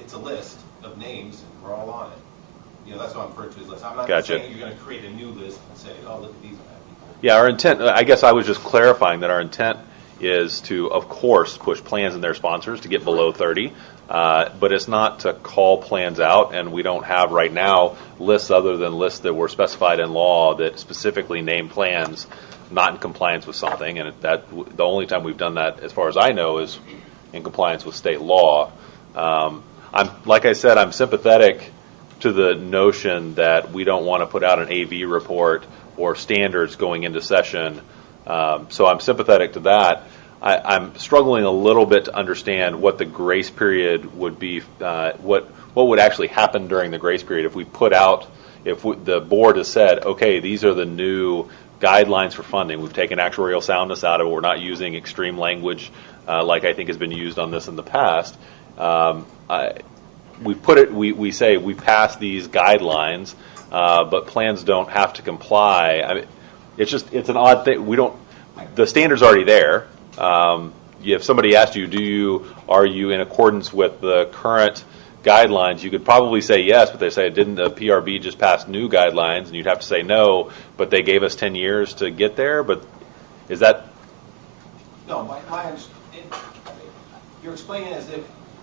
It's a list of names, and we're all on it. That's what I'm referring to as list. I'm not saying you're going to create a new list and say, oh, look at these bad people. Yeah, our intent, I guess I was just clarifying that our intent is to, of course, push plans and their sponsors to get below 30, but it's not to call plans out, and we don't have right now lists other than lists that were specified in law that specifically name plans not in compliance with something, and that the only time we've done that, as far as I know, is in compliance with state law. Like I said, I'm sympathetic to the notion that we don't want to put out an AV report or standards going into session. So I'm sympathetic to that. I'm struggling a little bit to understand what the grace period would be, what would actually happen during the grace period if we put out, the board has said, okay, these are the new guidelines for funding. We've taken actuarial soundness out of it. We're not using extreme language like I think has been used on this in the past. We say we pass these guidelines, but plans don't have to comply. I mean, it's an odd thing. The standard's already there. If somebody asked you, are you in accordance with the current guidelines, you could probably say yes, but they say, didn't the PRB just pass new guidelines? And you'd have to say no, but they gave us 10 years to get there. But is that? No, you're explaining as if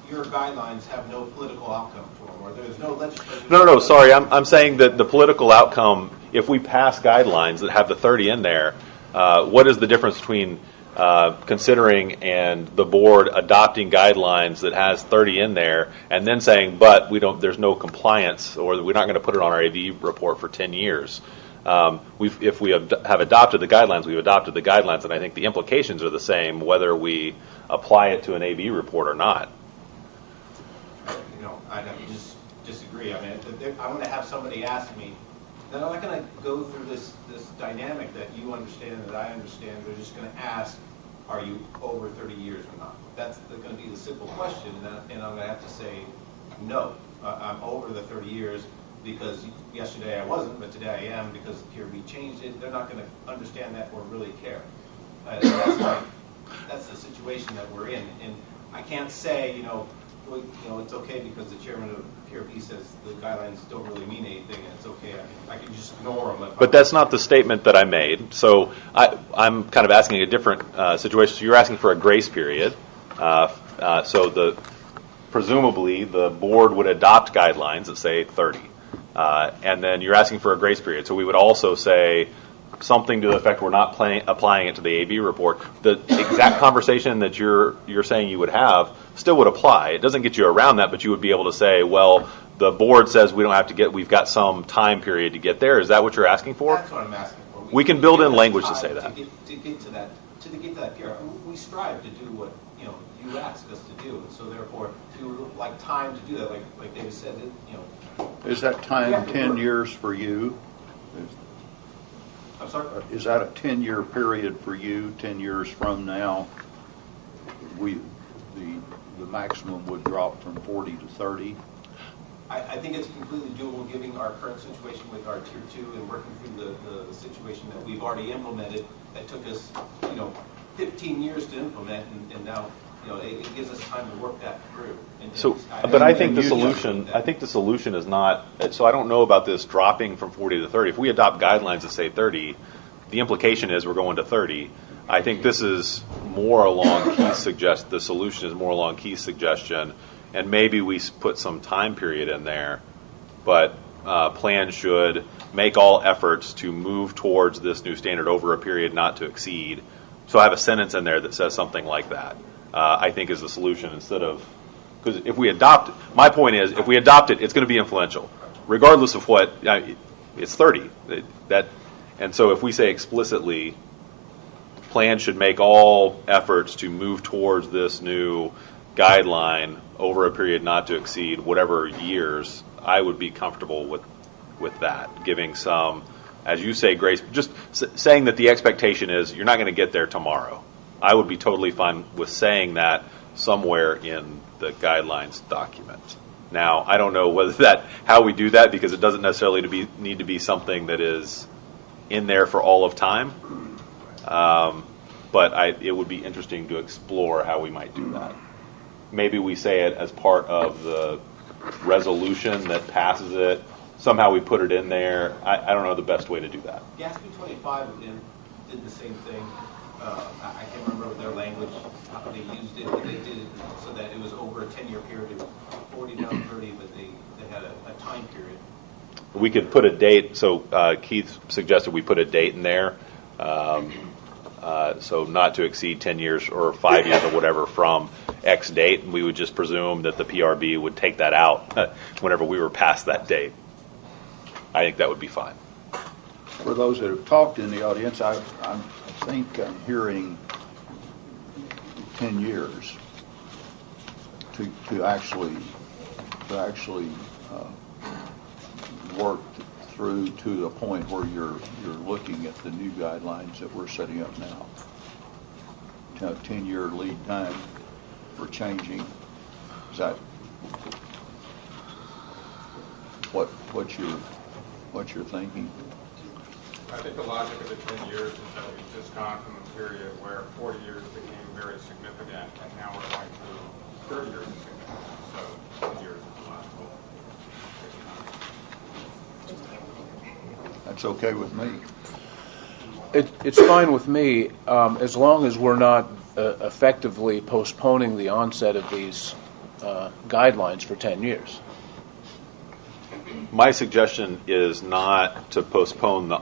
your guidelines have no political outcome for them, or there's no legislation. No, sorry. I'm saying that the political outcome, if we pass guidelines that have the 30 in there, what is the difference between considering and the board adopting guidelines that has 30 in there and then saying, but there's no compliance, or we're not going to put it on our AV report for 10 years. If we have adopted the guidelines, we've adopted the guidelines, and I think the implications are the same whether we apply it to an AV report or not. I'd have to just disagree. I mean, I'm going to have somebody ask me, they're not going to go through this dynamic that you understand, that I understand. They're just going to ask, are you over 30 years or not? That's going to be the simple question, and I'm going to have to say, no, I'm over the 30 years because yesterday I wasn't, but today I am because the PRB changed it. They're not going to understand that or really care. That's the situation that we're in, and I can't say, it's okay because the chairman of PRB says the guidelines don't really mean anything, and it's okay. I can just ignore them. But that's not the statement that I made. So I'm kind of asking a different situation. So you're asking for a grace period. Presumably the board would adopt guidelines that say 30, and then you're asking for a grace period. So we would also say something to the effect we're not applying it to the AB report. The exact conversation that you're saying you would have still would apply. It doesn't get you around that, but you would be able to say, well, the board says we don't have to we've got some time period to get there. Is that what you're asking for? That's what I'm asking for. We can build in language to say that. To get to that period. We strive to do what you ask us to do, and so therefore, if you would like time to do that, like David said, Is that time 10 years for you? I'm sorry? Is that a 10-year period for you? 10 years from now, the maximum would drop from 40 to 30? I think it's completely doable, given our current situation with our Tier 2 and working through the situation that we've already implemented that took us, 15 years to implement, and now, it gives us time to work that through. But I think the solution is not. So I don't know about this dropping from 40 to 30. If we adopt guidelines that say 30, the implication is we're going to 30. I think this is more along Keith's suggestion. The solution is more along Keith's suggestion, and maybe we put some time period in there, but plans should make all efforts to move towards this new standard over a period not to exceed. So I have a sentence in there that says something like that. I think is the solution instead of, because if we adopt it, my point is if we adopt it, it's going to be influential, regardless of what. It's 30. And so if we say explicitly, plans should make all efforts to move towards this new guideline over a period not to exceed whatever years, I would be comfortable with that, giving some, as you say, grace, just saying that the expectation is you're not going to get there tomorrow. I would be totally fine with saying that somewhere in the guidelines document. Now, I don't know how we do that, because it doesn't necessarily need to be something that is in there for all of time. But it would be interesting to explore how we might do that. Maybe we say it as part of the resolution that passes it. Somehow we put it in there. I don't know the best way to do that. GASB 25 did the same thing. I can't remember their language, how they used it, but they did it so that it was over a 10-year period. It was 40 down 30, but they had a time period. We could put a date. So Keith suggested we put a date in there. So not to exceed 10 years or 5 years or whatever from X date. And we would just presume that the PRB would take that out whenever we were past that date. I think that would be fine. For those that have talked in the audience, I think I'm hearing 10 years to actually actually worked through to the point where you're looking at the new guidelines that we're setting up now. 10-year lead time for changing. Is that what you're thinking? I think the logic of the 10 years is that we've just gone from a period where 40 years became very significant, and now we're going through 30 years of significance. So 10 years is the logical. That's okay with me. It's fine with me, as long as we're not effectively postponing the onset of these guidelines for 10 years. My suggestion is not to postpone the,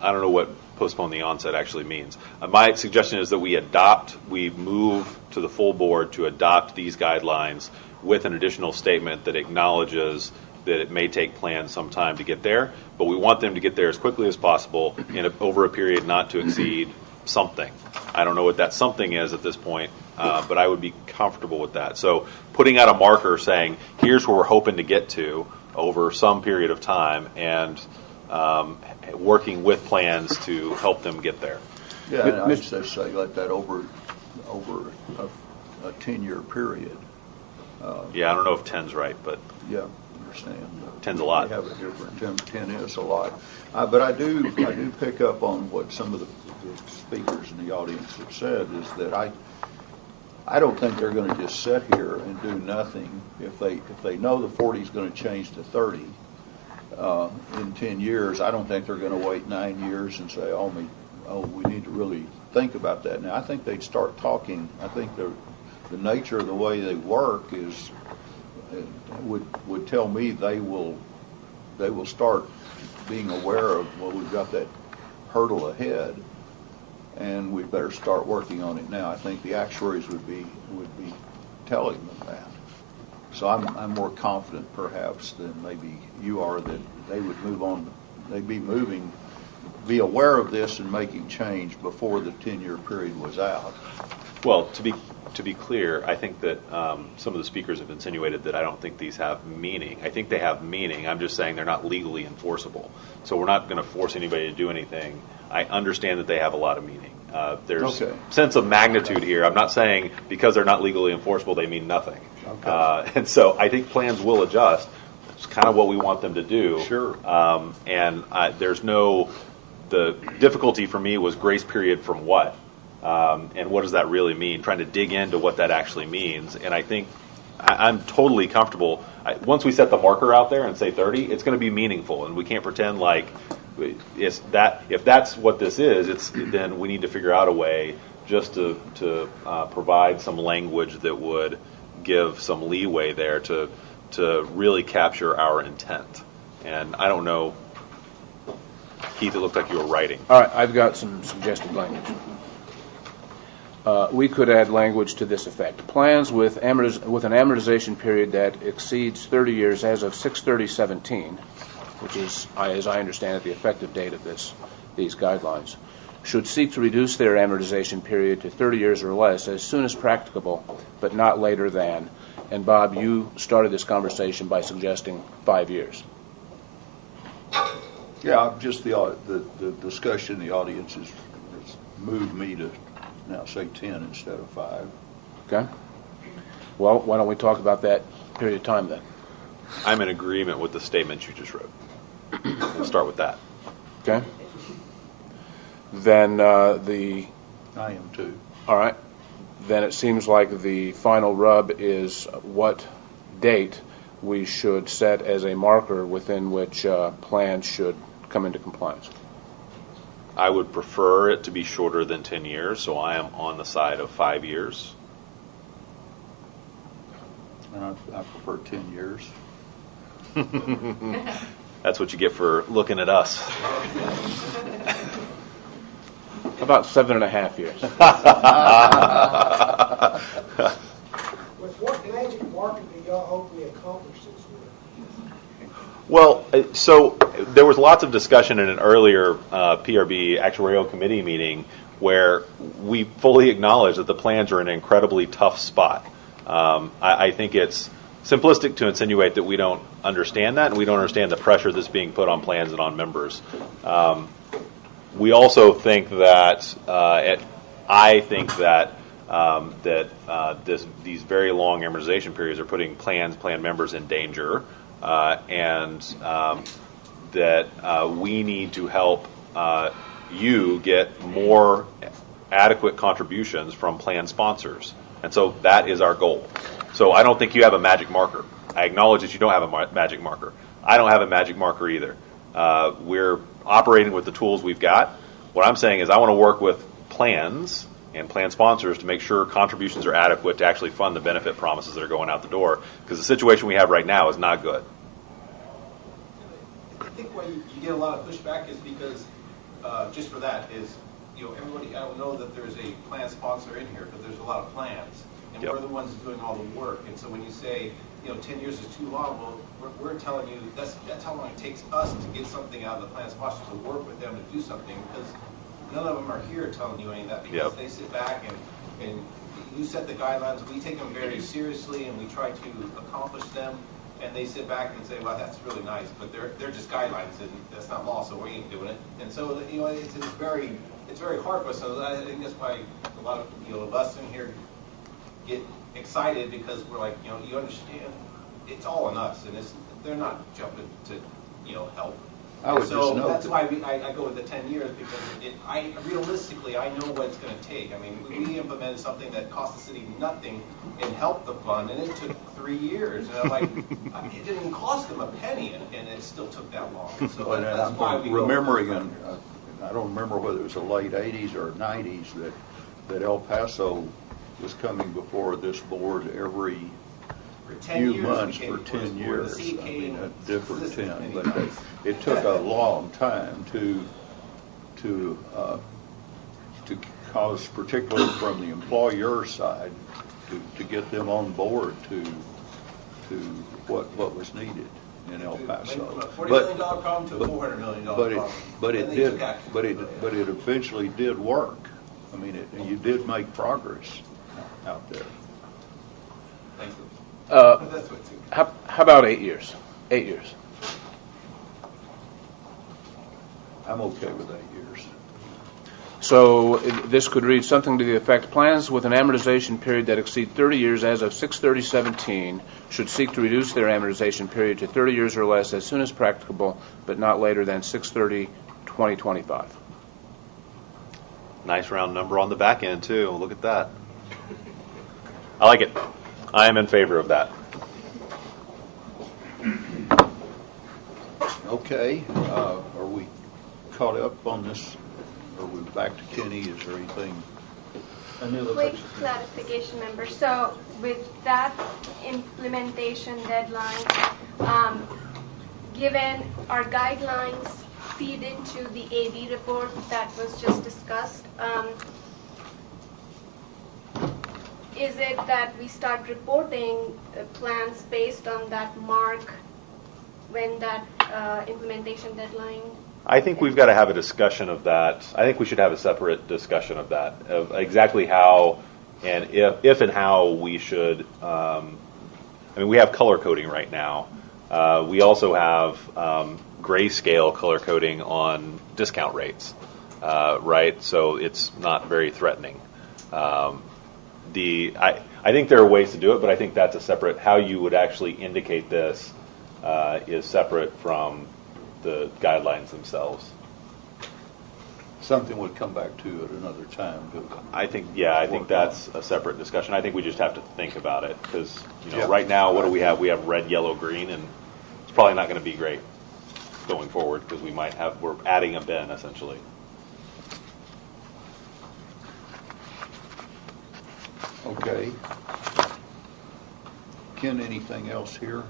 I don't know what postpone the onset actually means. My suggestion is that we move to the full board to adopt these guidelines with an additional statement that acknowledges that it may take plans some time to get there, but we want them to get there as quickly as possible over a period not to exceed something. I don't know what that something is at this point, but I would be comfortable with that. So putting out a marker saying, here's where we're hoping to get to over some period of time, and working with plans to help them get there. Yeah, and I'd just say let that over a 10-year period. Yeah, I don't know if 10's right, but yeah, understand. 10's a lot. We have a different 10 is a lot, but I do pick up on what some of the speakers in the audience have said, is that I don't think they're going to just sit here and do nothing if they know the 40 is going to change to 30 in 10 years. I don't think they're going to wait 9 years and say, we need to really think about that now. I think they'd start talking. I think the nature of the way they work is would tell me they will start being aware of, well, we've got that hurdle ahead, and we better start working on it now. I think the actuaries would be telling them that. So I'm more confident perhaps than maybe you are that they would move on. They'd be aware of this and making change before the 10-year period was out. Well, to be clear, I think that some of the speakers have insinuated that I don't think these have meaning. I think they have meaning. I'm just saying they're not legally enforceable. So we're not going to force anybody to do anything. I understand that they have a lot of meaning. There's sense of magnitude here. I'm not saying because they're not legally enforceable they mean nothing. Okay. And so I think plans will adjust. It's kind of what we want them to do. Sure. And the difficulty for me was grace period from what? And what does that really mean? Trying to dig into what that actually means. And I think I'm totally comfortable. Once we set the marker out there and say 30, it's going to be meaningful. And we can't pretend like if that's what this is, then we need to figure out a way just to provide some language that would give some leeway there to really capture our intent. And I don't know, Keith, it looked like you were writing. All right, I've got some suggested language. We could add language to this effect. Plans with an amortization period that exceeds 30 years as of 6/30/17, which is, as I understand it, the effective date of these guidelines, should seek to reduce their amortization period to 30 years or less as soon as practicable, but not later than. And Bob, you started this conversation by suggesting 5 years. Yeah, just the discussion in the audience has moved me to now say 10 instead of 5. Okay. Well, why don't we talk about that period of time then? I'm in agreement with the statement you just wrote. We'll start with that. Okay. Then I am too. All right. Then it seems like the final rub is what date we should set as a marker within which plans should come into compliance. I would prefer it to be shorter than 10 years, so I am on the side of 5 years. And I prefer 10 years. That's what you get for looking at us. About 7.5 years. With what magic market do y'all hope we accomplish this with? Well, so there was lots of discussion in an earlier PRB Actuarial Committee meeting where we fully acknowledge that the plans are in an incredibly tough spot. I think it's simplistic to insinuate that we don't understand that, and we don't understand the pressure that's being put on plans and on members. We also think that I think that these very long amortization periods are putting plan members in danger, and that we need to help you get more adequate contributions from plan sponsors. And so that is our goal. So I don't think you have a magic marker. I acknowledge that you don't have a magic marker. I don't have a magic marker either. We're operating with the tools we've got. What I'm saying is I want to work with plans and plan sponsors to make sure contributions are adequate to actually fund the benefit promises that are going out the door, because the situation we have right now is not good. I think why you get a lot of pushback is because, just for that, is, everybody, I don't know that there's a plan sponsor in here, but there's a lot of plans. And we're the ones doing all the work. And so when you say, 10 years is too long, well, we're telling you that's how long it takes us to get something out of the plan sponsor, to work with them to do something, because none of them are here telling you any of that, because they sit back and you set the guidelines. We take them very seriously and we try to accomplish them. And they sit back and say, well, that's really nice, but they're just guidelines and that's not law, so we ain't doing it. And so it's very hard for us. So I think that's why a lot of us in here get excited, because we're like, you understand, it's all on us, and they're not jumping to help. I would and so just note that's that why I go with the 10 years, because realistically I know what it's going to take. I mean, we implemented something that cost the city nothing and helped the fund, and it took 3 years. And I'm like, it didn't even cost them a penny, and it still took that long. And so that's why we remembering, I don't remember whether it was the late 80s or 90s that El Paso was coming before this board every few months for 10 years. I mean, a different 10, but it took a long time to cause, particularly from the employer side, to get them on board to what was needed in El Paso. From a $40 million problem to a $400 million problem. But it eventually did work. I mean, you did make progress out there. Thank you. How about 8 years? 8 years. I'm okay with 8 years. So this could read something to the effect: plans with an amortization period that exceed 30 years as of 6/30/17 should seek to reduce their amortization period to 30 years or less as soon as practicable, but not later than 6/30/2025. Nice round number on the back end too. Look at that. I like it. I am in favor of that. Okay, are we caught up on this? Are we back to Kenny? Is there anything? Quick clarification, member. So with that implementation deadline, given our guidelines feed into the AD report that was just discussed, is it that we start reporting plans based on that mark when that implementation deadline? I think we've got to have a discussion of that. I think we should have a separate discussion of that, of exactly how and if and how we should. I mean, we have color coding right now. We also have grayscale color coding on discount rates, right? So it's not very threatening. I think there are ways to do it, but I think that's a separate. How you would actually indicate this is separate from the guidelines themselves. Something would come back to at another time. I think that's a separate discussion. I think we just have to think about it, because right now, what do we have? We have red, yellow, green, and it's probably not going to be great going forward, because we're adding a bin essentially. Okay. Ken, anything else here?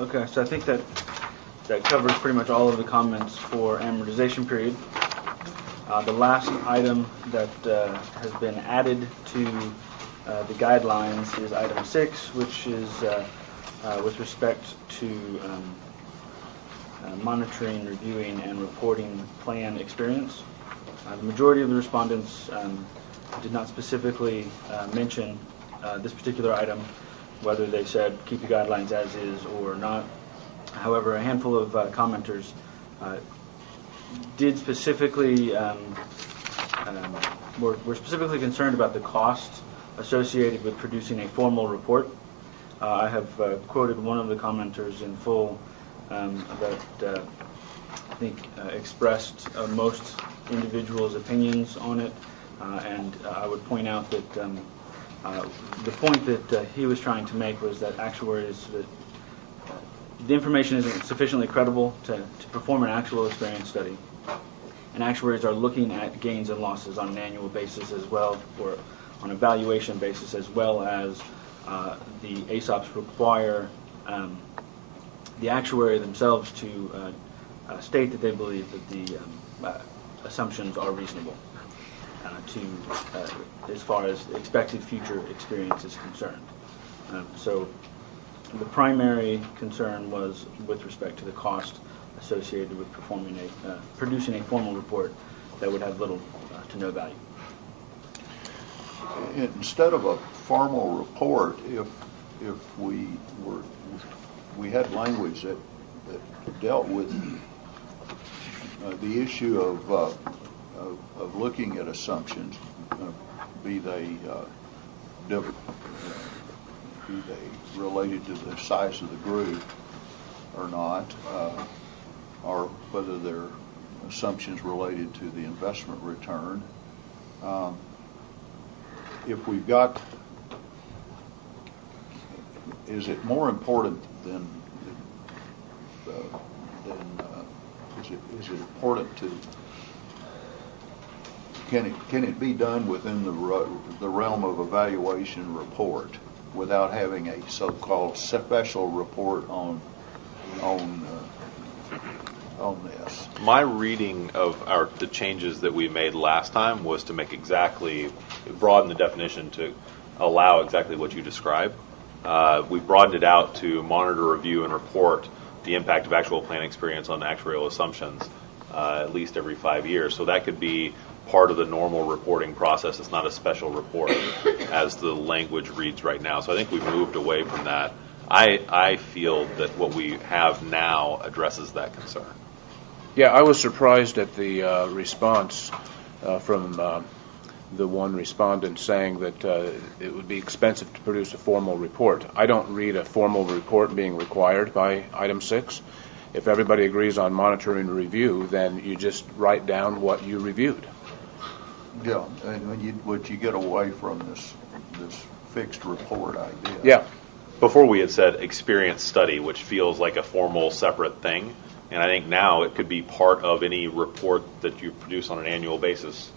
Okay, so I think that covers pretty much all of the comments for amortization period. The last item that has been added to the guidelines is item 6, which is with respect to monitoring, reviewing, and reporting plan experience. The majority of the respondents did not specifically mention this particular item, whether they said keep the guidelines as is or not. However, a handful of commenters did specifically were specifically concerned about the cost associated with producing a formal report. I have quoted one of the commenters in full that I think expressed most individuals' opinions on it, and I would point out that the point that he was trying to make was that actuaries, that the information isn't sufficiently credible to perform an actual experience study, and actuaries are looking at gains and losses on an annual basis as well, or on a valuation basis, as well as the ASOPs require the actuary themselves to state that they believe that the assumptions are reasonable as far as expected future experience is concerned. So the primary concern was with respect to the cost associated with producing a formal report that would have little to no value. Instead of a formal report, if we had language that dealt with the issue of looking at assumptions, be they related to the size of the group or not, or whether they're assumptions related to the investment return. If we've got, is it more important than is it important to, can it be done within the realm of evaluation report without having a so-called special report on this? My reading of the changes that we made last time was to make broaden the definition to allow exactly what you described. We broadened it out to monitor, review, and report the impact of actual plan experience on actuarial assumptions at least every 5 years. So that could be part of the normal reporting process. It's not a special report as the language reads right now. So I think we've moved away from that. I feel that what we have now addresses that concern. Yeah, I was surprised at the response from the one respondent saying that it would be expensive to produce a formal report. I don't read a formal report being required by item 6. If everybody agrees on monitor and review, then you just write down what you reviewed. Yeah, and would you get away from this fixed report idea? Yeah. Before we had said experience study, which feels like a formal separate thing, and I think now it could be part of any report that you produce on an annual basis,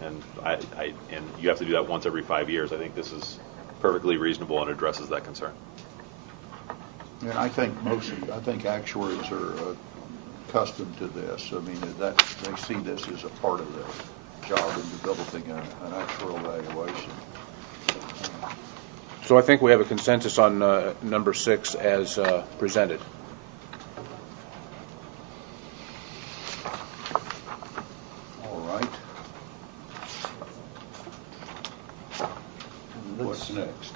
and and you have to do that once every 5 years. I think this is perfectly reasonable and addresses that concern. And I think actuaries are accustomed to this. I mean, they see this as a part of their job in developing an actuarial evaluation. So I think we have a consensus on number 6 as presented. All right. What's next?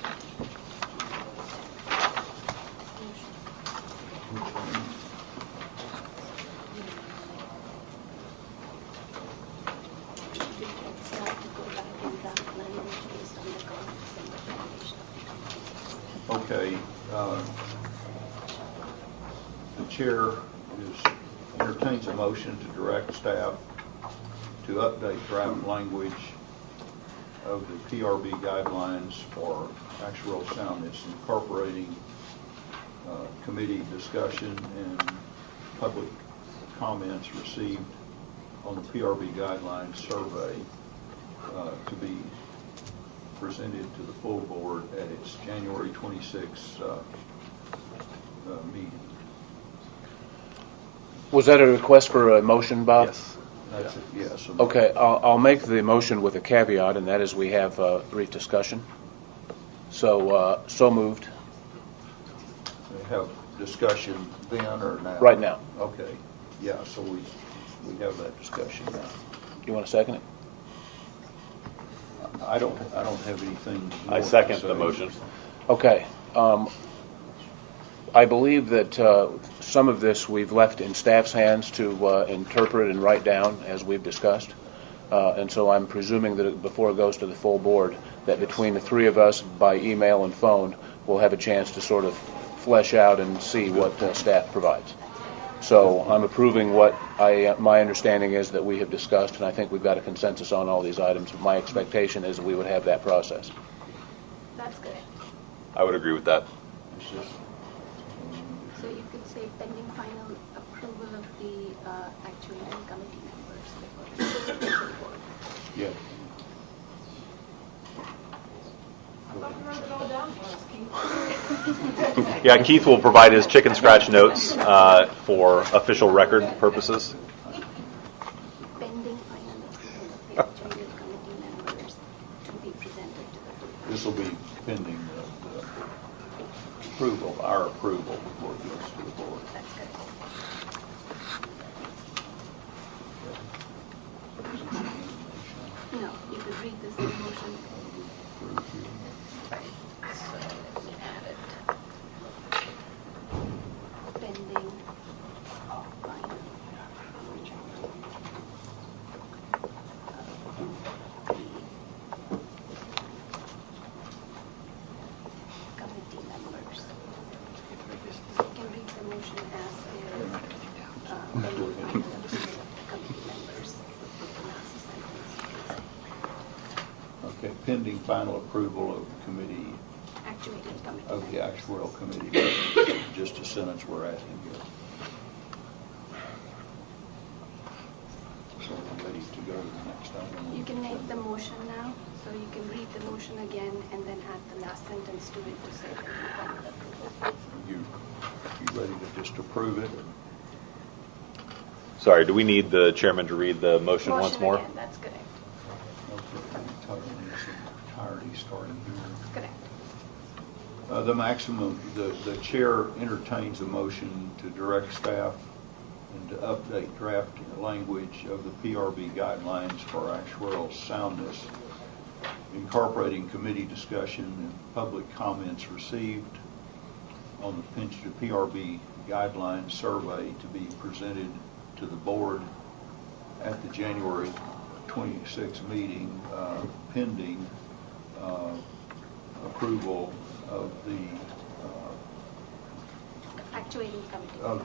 Okay. The chair entertains a motion to direct staff to update draft language of the PRB guidelines for actuarial soundness, incorporating committee discussion and public comments received on the PRB guidelines survey to be presented to the full board at its January 26th meeting. Was that a request for a motion, Bob? Yes. That's it, yes. Okay, I'll make the motion with a caveat, and that is we have a brief discussion. So moved. We have discussion then or now? Right now. Okay. Yeah, so we have that discussion now. You want to second it? I don't have anything more I to second say. the motion. Okay. I believe that some of this we've left in staff's hands to interpret and write down as we've discussed. And so I'm presuming that before it goes to the full board, that between the three of us by email and phone, we'll have a chance to sort of flesh out and see what staff provides. So I'm approving what my understanding is that we have discussed, and I think we've got a consensus on all these items. My expectation is that we would have that process. That's good. I would agree with that. So you could say pending final approval of the actuarial committee members before the full board. Yeah. Yeah, Keith will provide his chicken scratch notes for official record purposes. Pending final approval of the actuarial committee members to be presented to the board. This will be pending the approval, our approval before it goes to the board. That's good. No, you could read this in motion. So let me add it. Pending final committee members. You can read the motion as is. Pending final approval of committee members. Last sentence. Okay, pending final approval of the committee, Actuarial committee. of the actuarial committee. Just a sentence we're adding here. So we're ready to go to the next item. You can make the motion now, so you can read the motion again and then add the last sentence to it to say that you final approval. You ready to just approve it? Sorry, do we need the chairman to read the motion once more? Again, that's correct. Okay, entirety starting here. Correct. The maximum, the chair entertains a motion to direct staff and to update draft language of the PRB guidelines for actuarial soundness, incorporating committee discussion and public comments received on the pension PRB guidelines survey to be presented to the board at the January 26th meeting, pending approval of the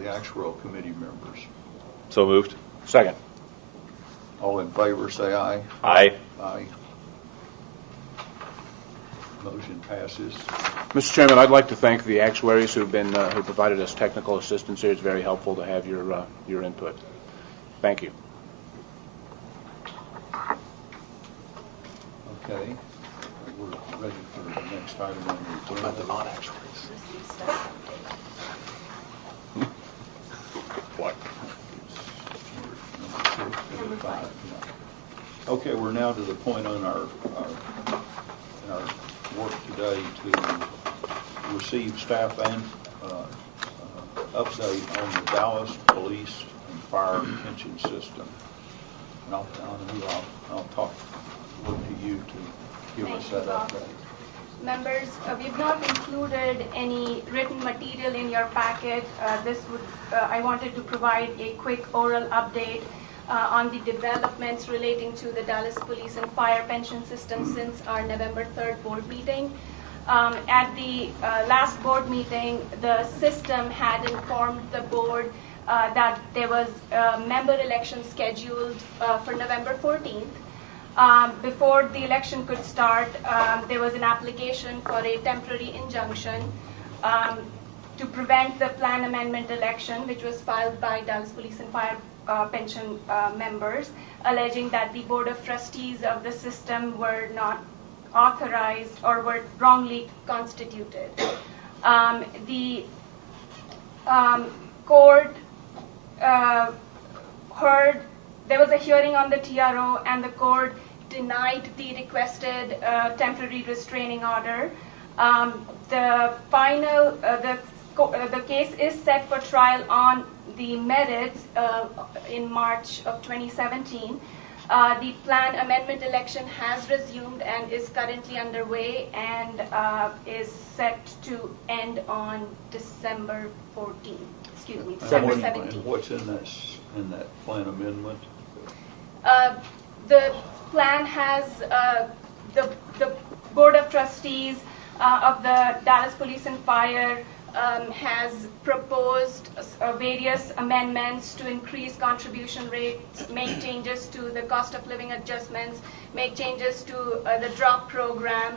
actuarial committee members. So moved. Second. All in favor, say aye. Aye. Aye. Motion passes. Mr. Chairman, I'd like to thank the actuaries who provided us technical assistance here. It's very helpful to have your input. Thank you. Okay. We're ready for the next item on the agenda. About the non-actuaries. What? Number 5. Okay, we're now to the point on our work today to receive staff and update on the Dallas Police and Fire Pension System. And I'll look to you to give us that update. Members, we've not included any written material in your packet. I wanted to provide a quick oral update on the developments relating to the Dallas Police and Fire Pension System since our November 3rd board meeting. At the last board meeting, the system had informed the board that there was a member election scheduled for November 14th. Before the election could start, there was an application for a temporary injunction to prevent the plan amendment election, which was filed by Dallas Police and Fire pension members, alleging that the Board of Trustees of the system were not authorized or were wrongly constituted. The court heard, there was a hearing on the TRO, and the court denied the requested temporary restraining order. The case is set for trial on the merits in March of 2017. The plan amendment election has resumed and is currently underway and is set to end on December 14th. Excuse me, December 17th. And what's in that plan amendment? The plan has the Board of Trustees of the Dallas Police and Fire has proposed various amendments to increase contribution rates, make changes to the cost of living adjustments, make changes to the drop program,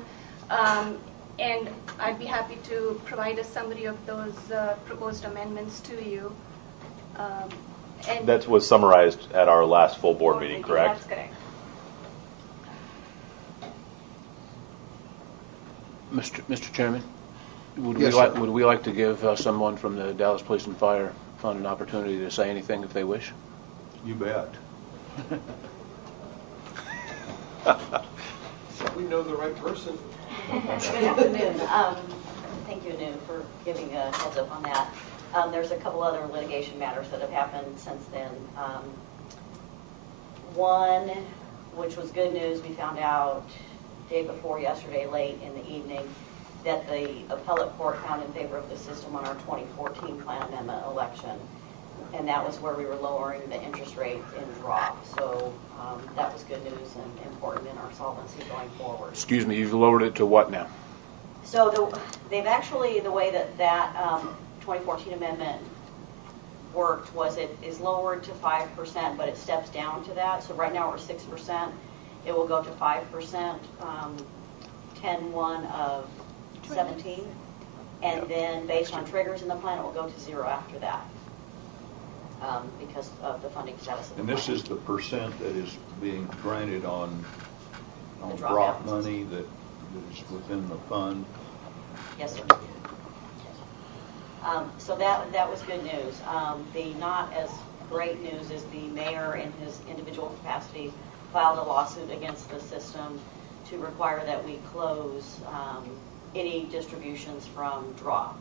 and I'd be happy to provide a summary of those proposed amendments to you. And That was summarized at our last full board meeting, correct? That's correct. Mr. Chairman, would Yes, would we like to give someone from the Dallas Police and Fire Fund an opportunity to say anything if they wish? You bet. We know the right person. Good afternoon. Thank you, Anu, for giving a heads up on that. There's a couple other litigation matters that have happened since then. One, which was good news, we found out day before yesterday, late in the evening, that the appellate court found in favor of the system on our 2014 plan amendment election, and that was where we were lowering the interest rate in drop. So that was good news and important in our solvency going forward. Excuse me, you've lowered it to what now? So they've actually, the way that 2014 amendment worked was it is lowered to 5%, but it steps down to that. So right now we're 6%. It will go to 5%, 10/1 of 17, and then based on triggers in the plan, it will go to 0 after that because of the funding status of the And plan. this is the percent that is being granted on The drop drop balances. money that is within the fund. Yes, sir. So that was good news. The not as great news is the mayor in his individual capacity filed a lawsuit against the system to require that we close any distributions from drop.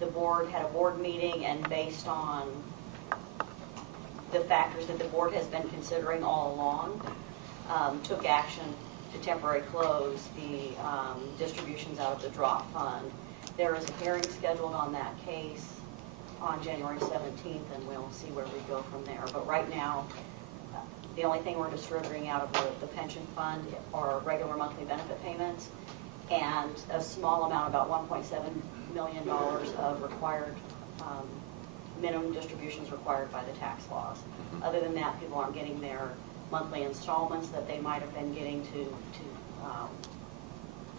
The board had a board meeting, and based on the factors that the board has been considering all along, took action to temporarily close the distributions out of the drop fund. There is a hearing scheduled on that case on January 17th, and we'll see where we go from there. But right now, the only thing we're distributing out of the pension fund are regular monthly benefit payments and a small amount, about $1.7 million of required minimum distributions required by the tax laws. Other than that, people aren't getting their monthly installments that they might have been getting to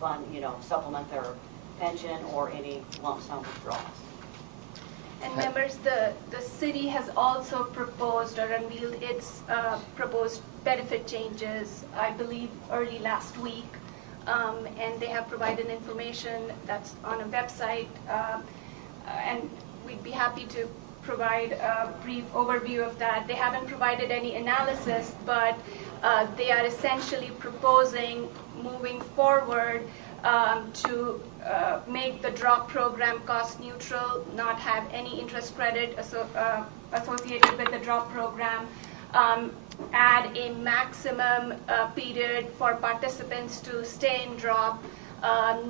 fund, supplement their pension or any lump sum withdrawals. And members, the city has also proposed or unveiled its proposed benefit changes, I believe, early last week. And they have provided information that's on a website. And we'd be happy to provide a brief overview of that. They haven't provided any analysis, but they are essentially proposing moving forward to make the drop program cost neutral, not have any interest credit associated with the drop program, add a maximum period for participants to stay in drop,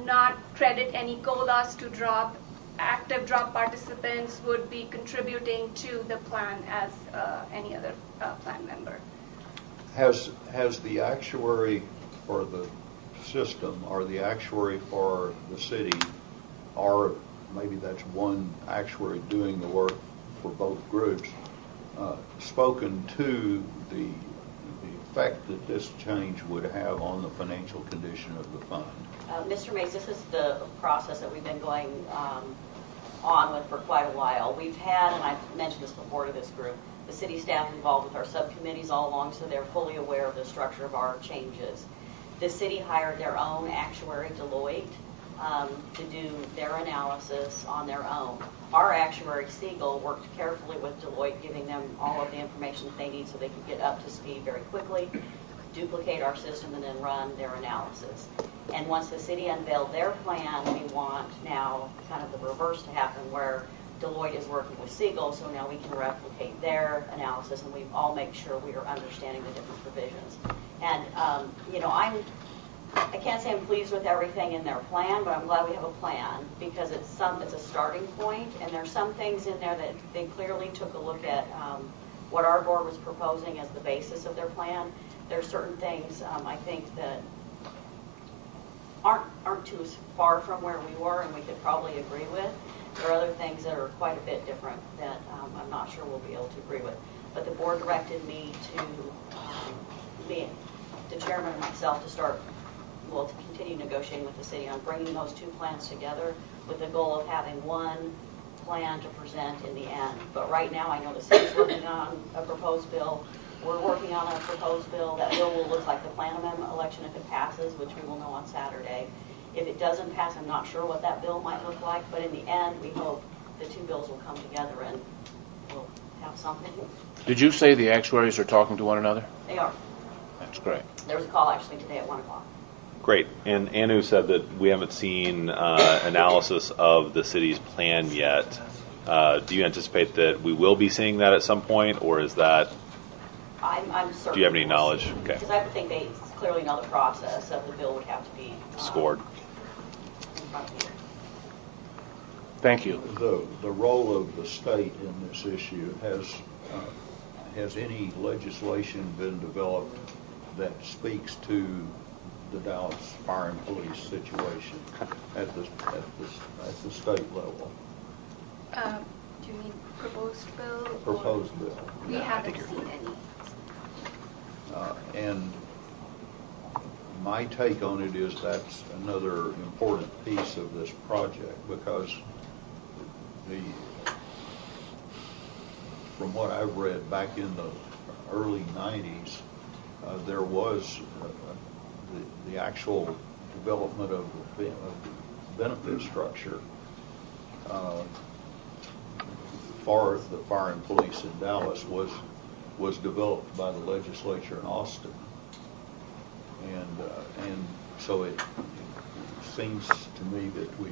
not credit any COLAs to drop. Active drop participants would be contributing to the plan as any other plan member. Has the actuary for the system or the actuary for the city, or maybe that's one actuary doing the work for both groups, spoken to the effect that this change would have on the financial condition of the fund? Mr. Mays, this is the process that we've been going on with for quite a while. We've had, and I've mentioned this before to this group, the city staff involved with our subcommittees all along, so they're fully aware of the structure of our changes. The city hired their own actuary, Deloitte, to do their analysis on their own. Our actuary, Siegel, worked carefully with Deloitte, giving them all of the information that they need so they could get up to speed very quickly, duplicate our system, and then run their analysis. And once the city unveiled their plan, we want now kind of the reverse to happen, where Deloitte is working with Siegel, so now we can replicate their analysis, and we all make sure we are understanding the different provisions. And, I can't say I'm pleased with everything in their plan, but I'm glad we have a plan, because it's a starting point, and there's some things in there that they clearly took a look at what our board was proposing as the basis of their plan. There are certain things, I think, that aren't too far from where we were and we could probably agree with. There are other things that are quite a bit different that I'm not sure we'll be able to agree with. But the board directed me to, the chairman and myself, to continue negotiating with the city on bringing those two plans together with the goal of having one plan to present in the end. But right now, I know the city's working on a proposed bill. We're working on a proposed bill. That bill will look like the plan amendment election if it passes, which we will know on Saturday. If it doesn't pass, I'm not sure what that bill might look like, but in the end, we hope the two bills will come together and we'll have something. Did you say the actuaries are talking to one another? They are. That's great. There was a call actually today at 1 o'clock. Great. And Anu said that we haven't seen analysis of the city's plan yet. Do you anticipate that we will be seeing that at some point, or is that? I'm certain. Do you have any knowledge? Okay. Because I would think they clearly know the process of the bill would have to be scored. In front of you. Thank you. The role of the state in this issue, has any legislation been developed that speaks to the Dallas Fire and Police situation at the state level? Do you mean proposed bill? Proposed bill. We haven't seen any. And my take on it is that's another important piece of this project, because from what I've read back in the early 90s, there was the actual development of the benefit structure for the fire and police in Dallas was developed by the legislature in Austin, and so it seems to me that we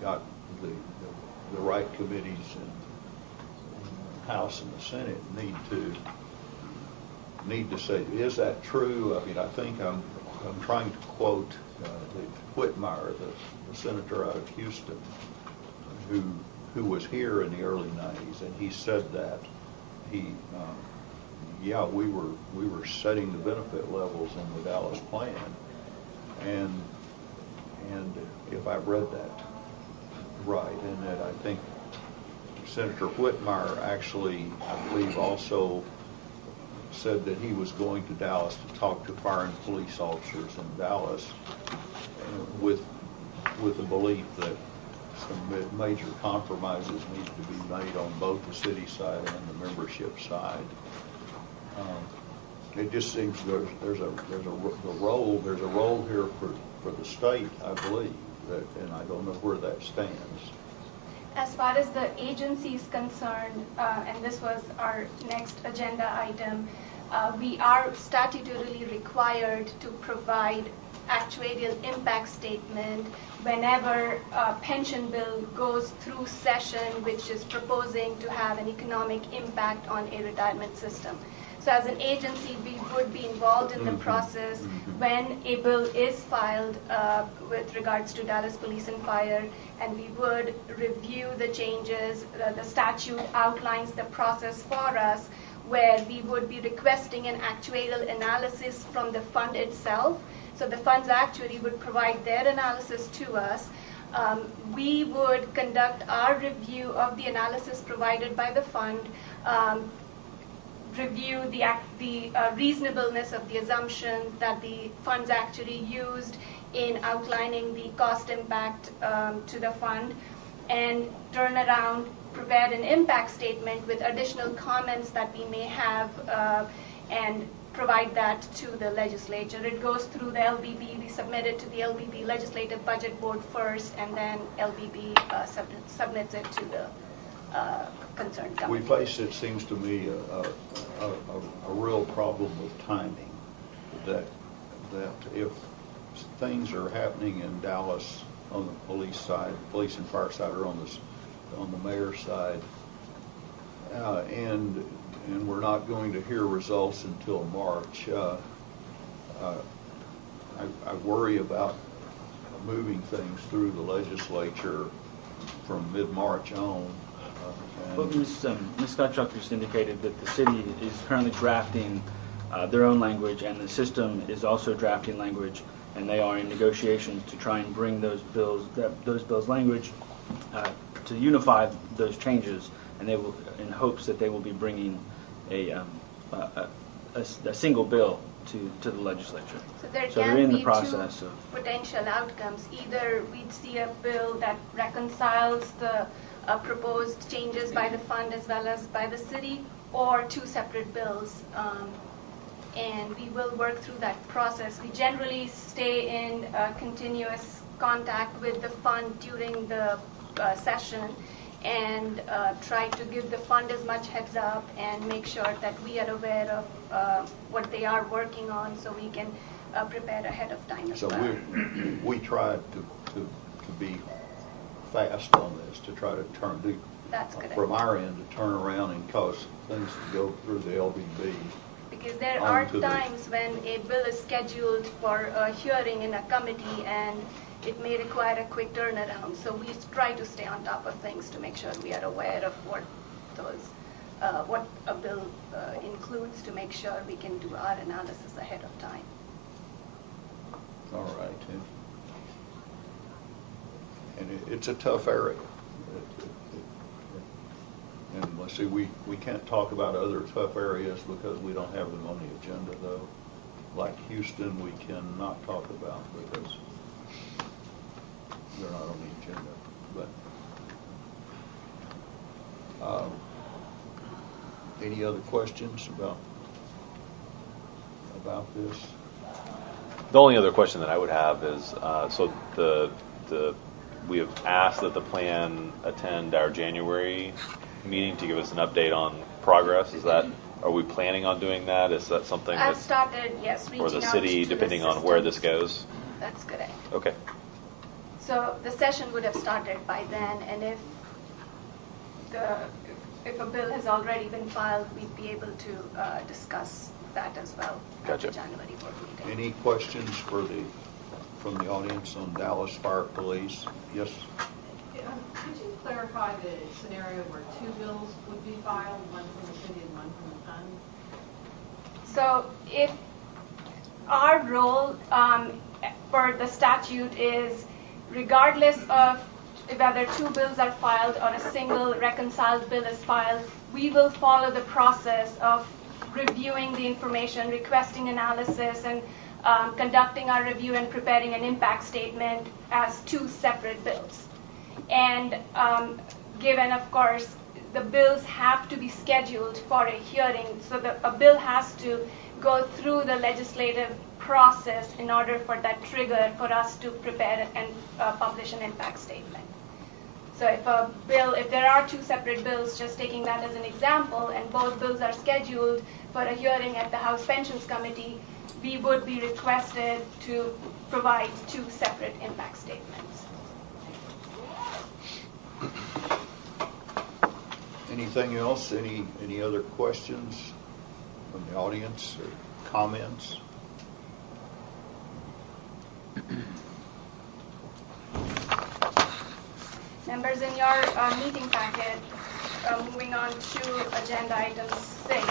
got the right committees in the House and the Senate need to say, is that true? I mean, I think I'm trying to quote Whitmire, the senator out of Houston, who was here in the early 90s, and he said that we were setting the benefit levels in the Dallas plan, and if I've read that right, and that I think Senator Whitmire actually, I believe, also said that he was going to Dallas to talk to fire and police officers in Dallas, with the belief that some major compromises need to be made on both the city side and the membership side. It just seems there's a role here for the state, I believe, and I don't know where that stands. As far as the agency is concerned, and this was our next agenda item, we are statutorily required to provide actuarial impact statement whenever a pension bill goes through session, which is proposing to have an economic impact on a retirement system. So as an agency, we would be involved in the process when a bill is filed with regards to Dallas Police and Fire, and we would review the changes. The statute outlines the process for us, where we would be requesting an actuarial analysis from the fund itself. So the fund's actuary would provide their analysis to us. We would conduct our review of the analysis provided by the fund, review the reasonableness of the assumptions that the funds actually used in outlining the cost impact to the fund, and turn around, prepare an impact statement with additional comments that we may have, and provide that to the legislature. It goes through the LBB. We submit it to the LBB Legislative Budget Board first, and then LBB submits it to the concerned government. We face, it seems to me, a real problem with timing. That if things are happening in Dallas on the police side, police and fire side, or on on the mayor's side. And we're not going to hear results until March. I worry about moving things through the legislature from mid-March on. Well, Ms. Gottschalk just indicated that the city is currently drafting their own language, and the system is also drafting language, and they are in negotiations to try and bring those bills' language to unify those changes, and they will, in hopes that they will be bringing a single bill to the legislature. So there they're can in the be process two of. potential outcomes. Either we'd see a bill that reconciles the proposed changes by the fund as well as by the city, or two separate bills. And we will work through that process. We generally stay in continuous contact with the fund during the session and try to give the fund as much heads up and make sure that we are aware of what they are working on, so we can prepare ahead of time as so well. we try to be fast on this, to try to That's correct. from our end, to turn around and cause things to go through the LBB. Because there are times when a bill is scheduled for a hearing in a committee and it may require a quick turnaround. So we try to stay on top of things to make sure we are aware of what a bill includes, to make sure we can do our analysis ahead of time. All right. And it's a tough area. And let's see, we can't talk about other tough areas because we don't have them on the agenda, though. Like Houston, we cannot talk about because they're not on the agenda. But any other questions about this? The only other question that I would have is, so we have asked that the plan attend our January meeting to give us an update on progress. Are we planning on doing that? Is that something I've started, yes, reaching for the out city, to depending the on where this goes? That's correct. Okay. So the session would have started by then, and if a bill has already been filed, we'd be able to discuss that as well. Gotcha. At the January board meeting. Any questions from the audience on Dallas Fire Police? Yes. Could you clarify the scenario where two bills would be filed, one from the city and one from the fund? So if our role for the statute is, regardless of whether two bills are filed or a single reconciled bill is filed, we will follow the process of reviewing the information, requesting analysis, and conducting our review and preparing an impact statement as two separate bills. And given, of course, the bills have to be scheduled for a hearing, so a bill has to go through the legislative process in order for that trigger for us to prepare and publish an impact statement. So if there are two separate bills, just taking that as an example, and both bills are scheduled for a hearing at the House Pensions Committee, we would be requested to provide two separate impact statements. Anything else? Any other questions from the audience or comments? Members, in your meeting packet, moving on to agenda item 6,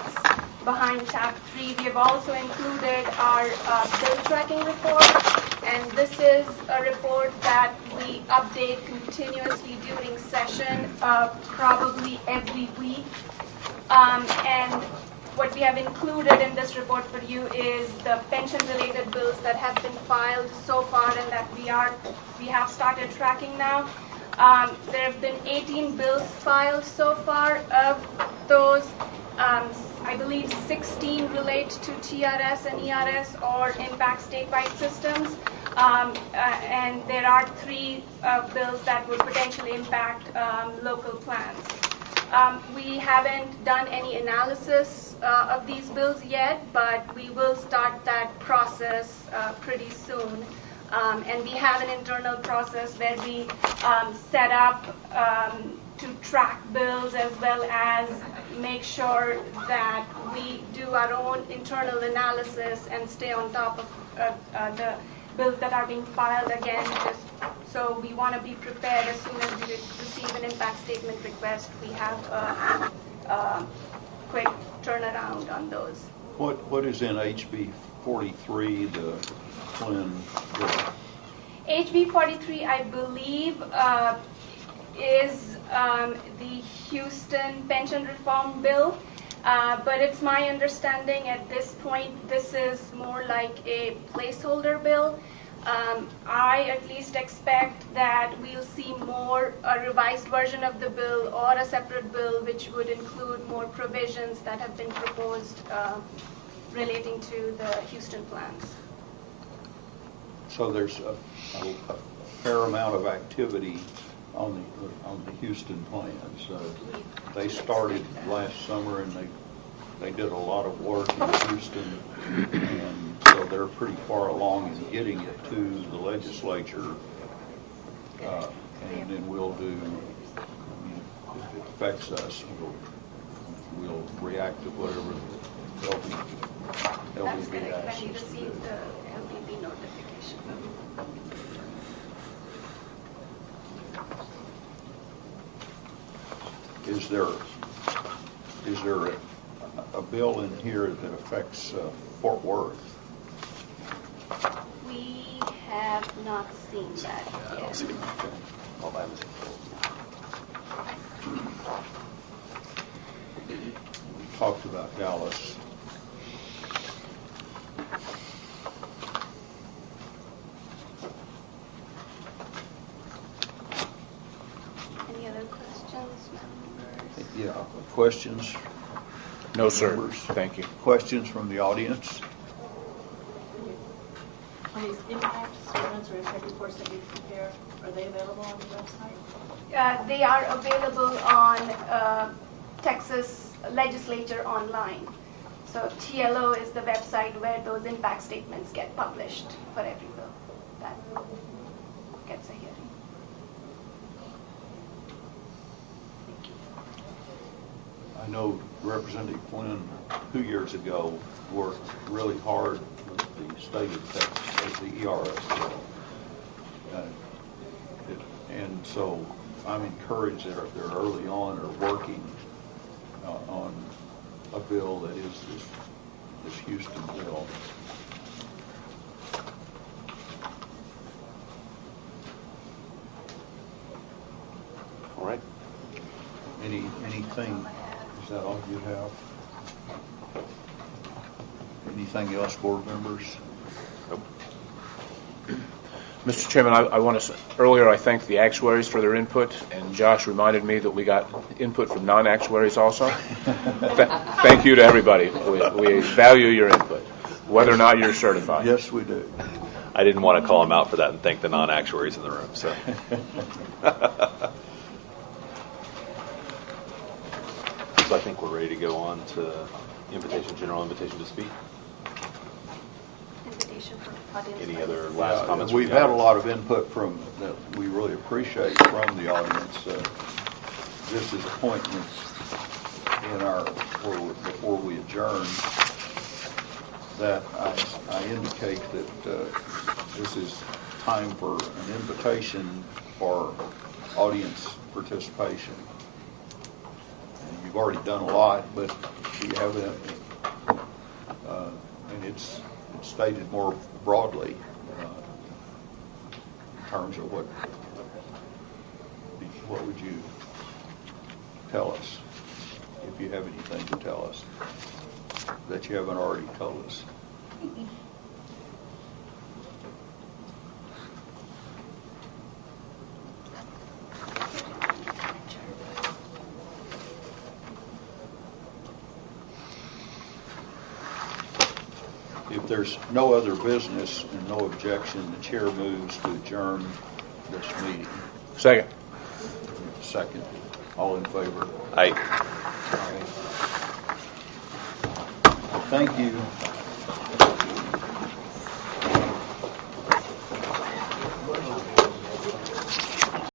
behind tab 3, we have also included our bill tracking report, and this is a report that we update continuously during session, probably every week. And what we have included in this report for you is the pension-related bills that have been filed so far and that we have started tracking now. There have been 18 bills filed so far. Of those, I believe 16 relate to TRS and ERS or impact statewide systems. And there are 3 bills that would potentially impact local plans. We haven't done any analysis of these bills yet, but we will start that process pretty soon. And we have an internal process where we set up to track bills as well as make sure that we do our own internal analysis and stay on top of the bills that are being filed again. So we want to be prepared as soon as we receive an impact statement request. We have a quick turnaround on those. What is in HB 43, the Flynn bill? HB 43, I believe, is the Houston pension reform bill, but it's my understanding at this point this is more like a placeholder bill. I at least expect that we'll see more a revised version of the bill or a separate bill which would include more provisions that have been proposed relating to the Houston plans. So there's a fair amount of activity on the Houston plans. They started last summer and they did a lot of work in Houston, and so they're pretty far along in getting it to the legislature. And then we'll do, if it affects us, we'll react to whatever the LBB That's correct, asks when you us to do. receive the LBB notification. Is there a bill in here that affects Fort Worth? We have not seen that yet. We talked about Dallas. Any other questions, members? Yeah, questions? No, sir. Members? Thank you. Questions from the audience? On these impact statements or impact reports that you prepare, are they available on the website? They are available on Texas Legislature online. So TLO is the website where those impact statements get published for every bill that gets a hearing. I know Representative Flynn 2 years ago worked really hard with the state of Texas, the ERS bill. And so I'm encouraged that they're early on or working on a bill that is this Houston bill. All right. Anything, is that all you have? Anything else, board members? Mr. Chairman, I want to, earlier I thanked the actuaries for their input, and Josh reminded me that we got input from non-actuaries also. Thank you to everybody. We value your input, whether or not you're certified. Yes, we do. I didn't want to call him out for that and thank the non-actuaries in the room. So, so I think we're ready to go on to general invitation to speak. Invitation for audience. Any other last comments? We've had a lot of input from that we really appreciate from the audience. This is appointments in our before we adjourn. That I indicate that this is time for an invitation for audience participation. And you've already done a lot, but we haven't, and it's stated more broadly in terms of what would you tell us if you have anything to tell us that you haven't already told us. If there's no other business and no objection, the chair moves to adjourn this meeting. Second. Second. All in favor? Aye. Thank you.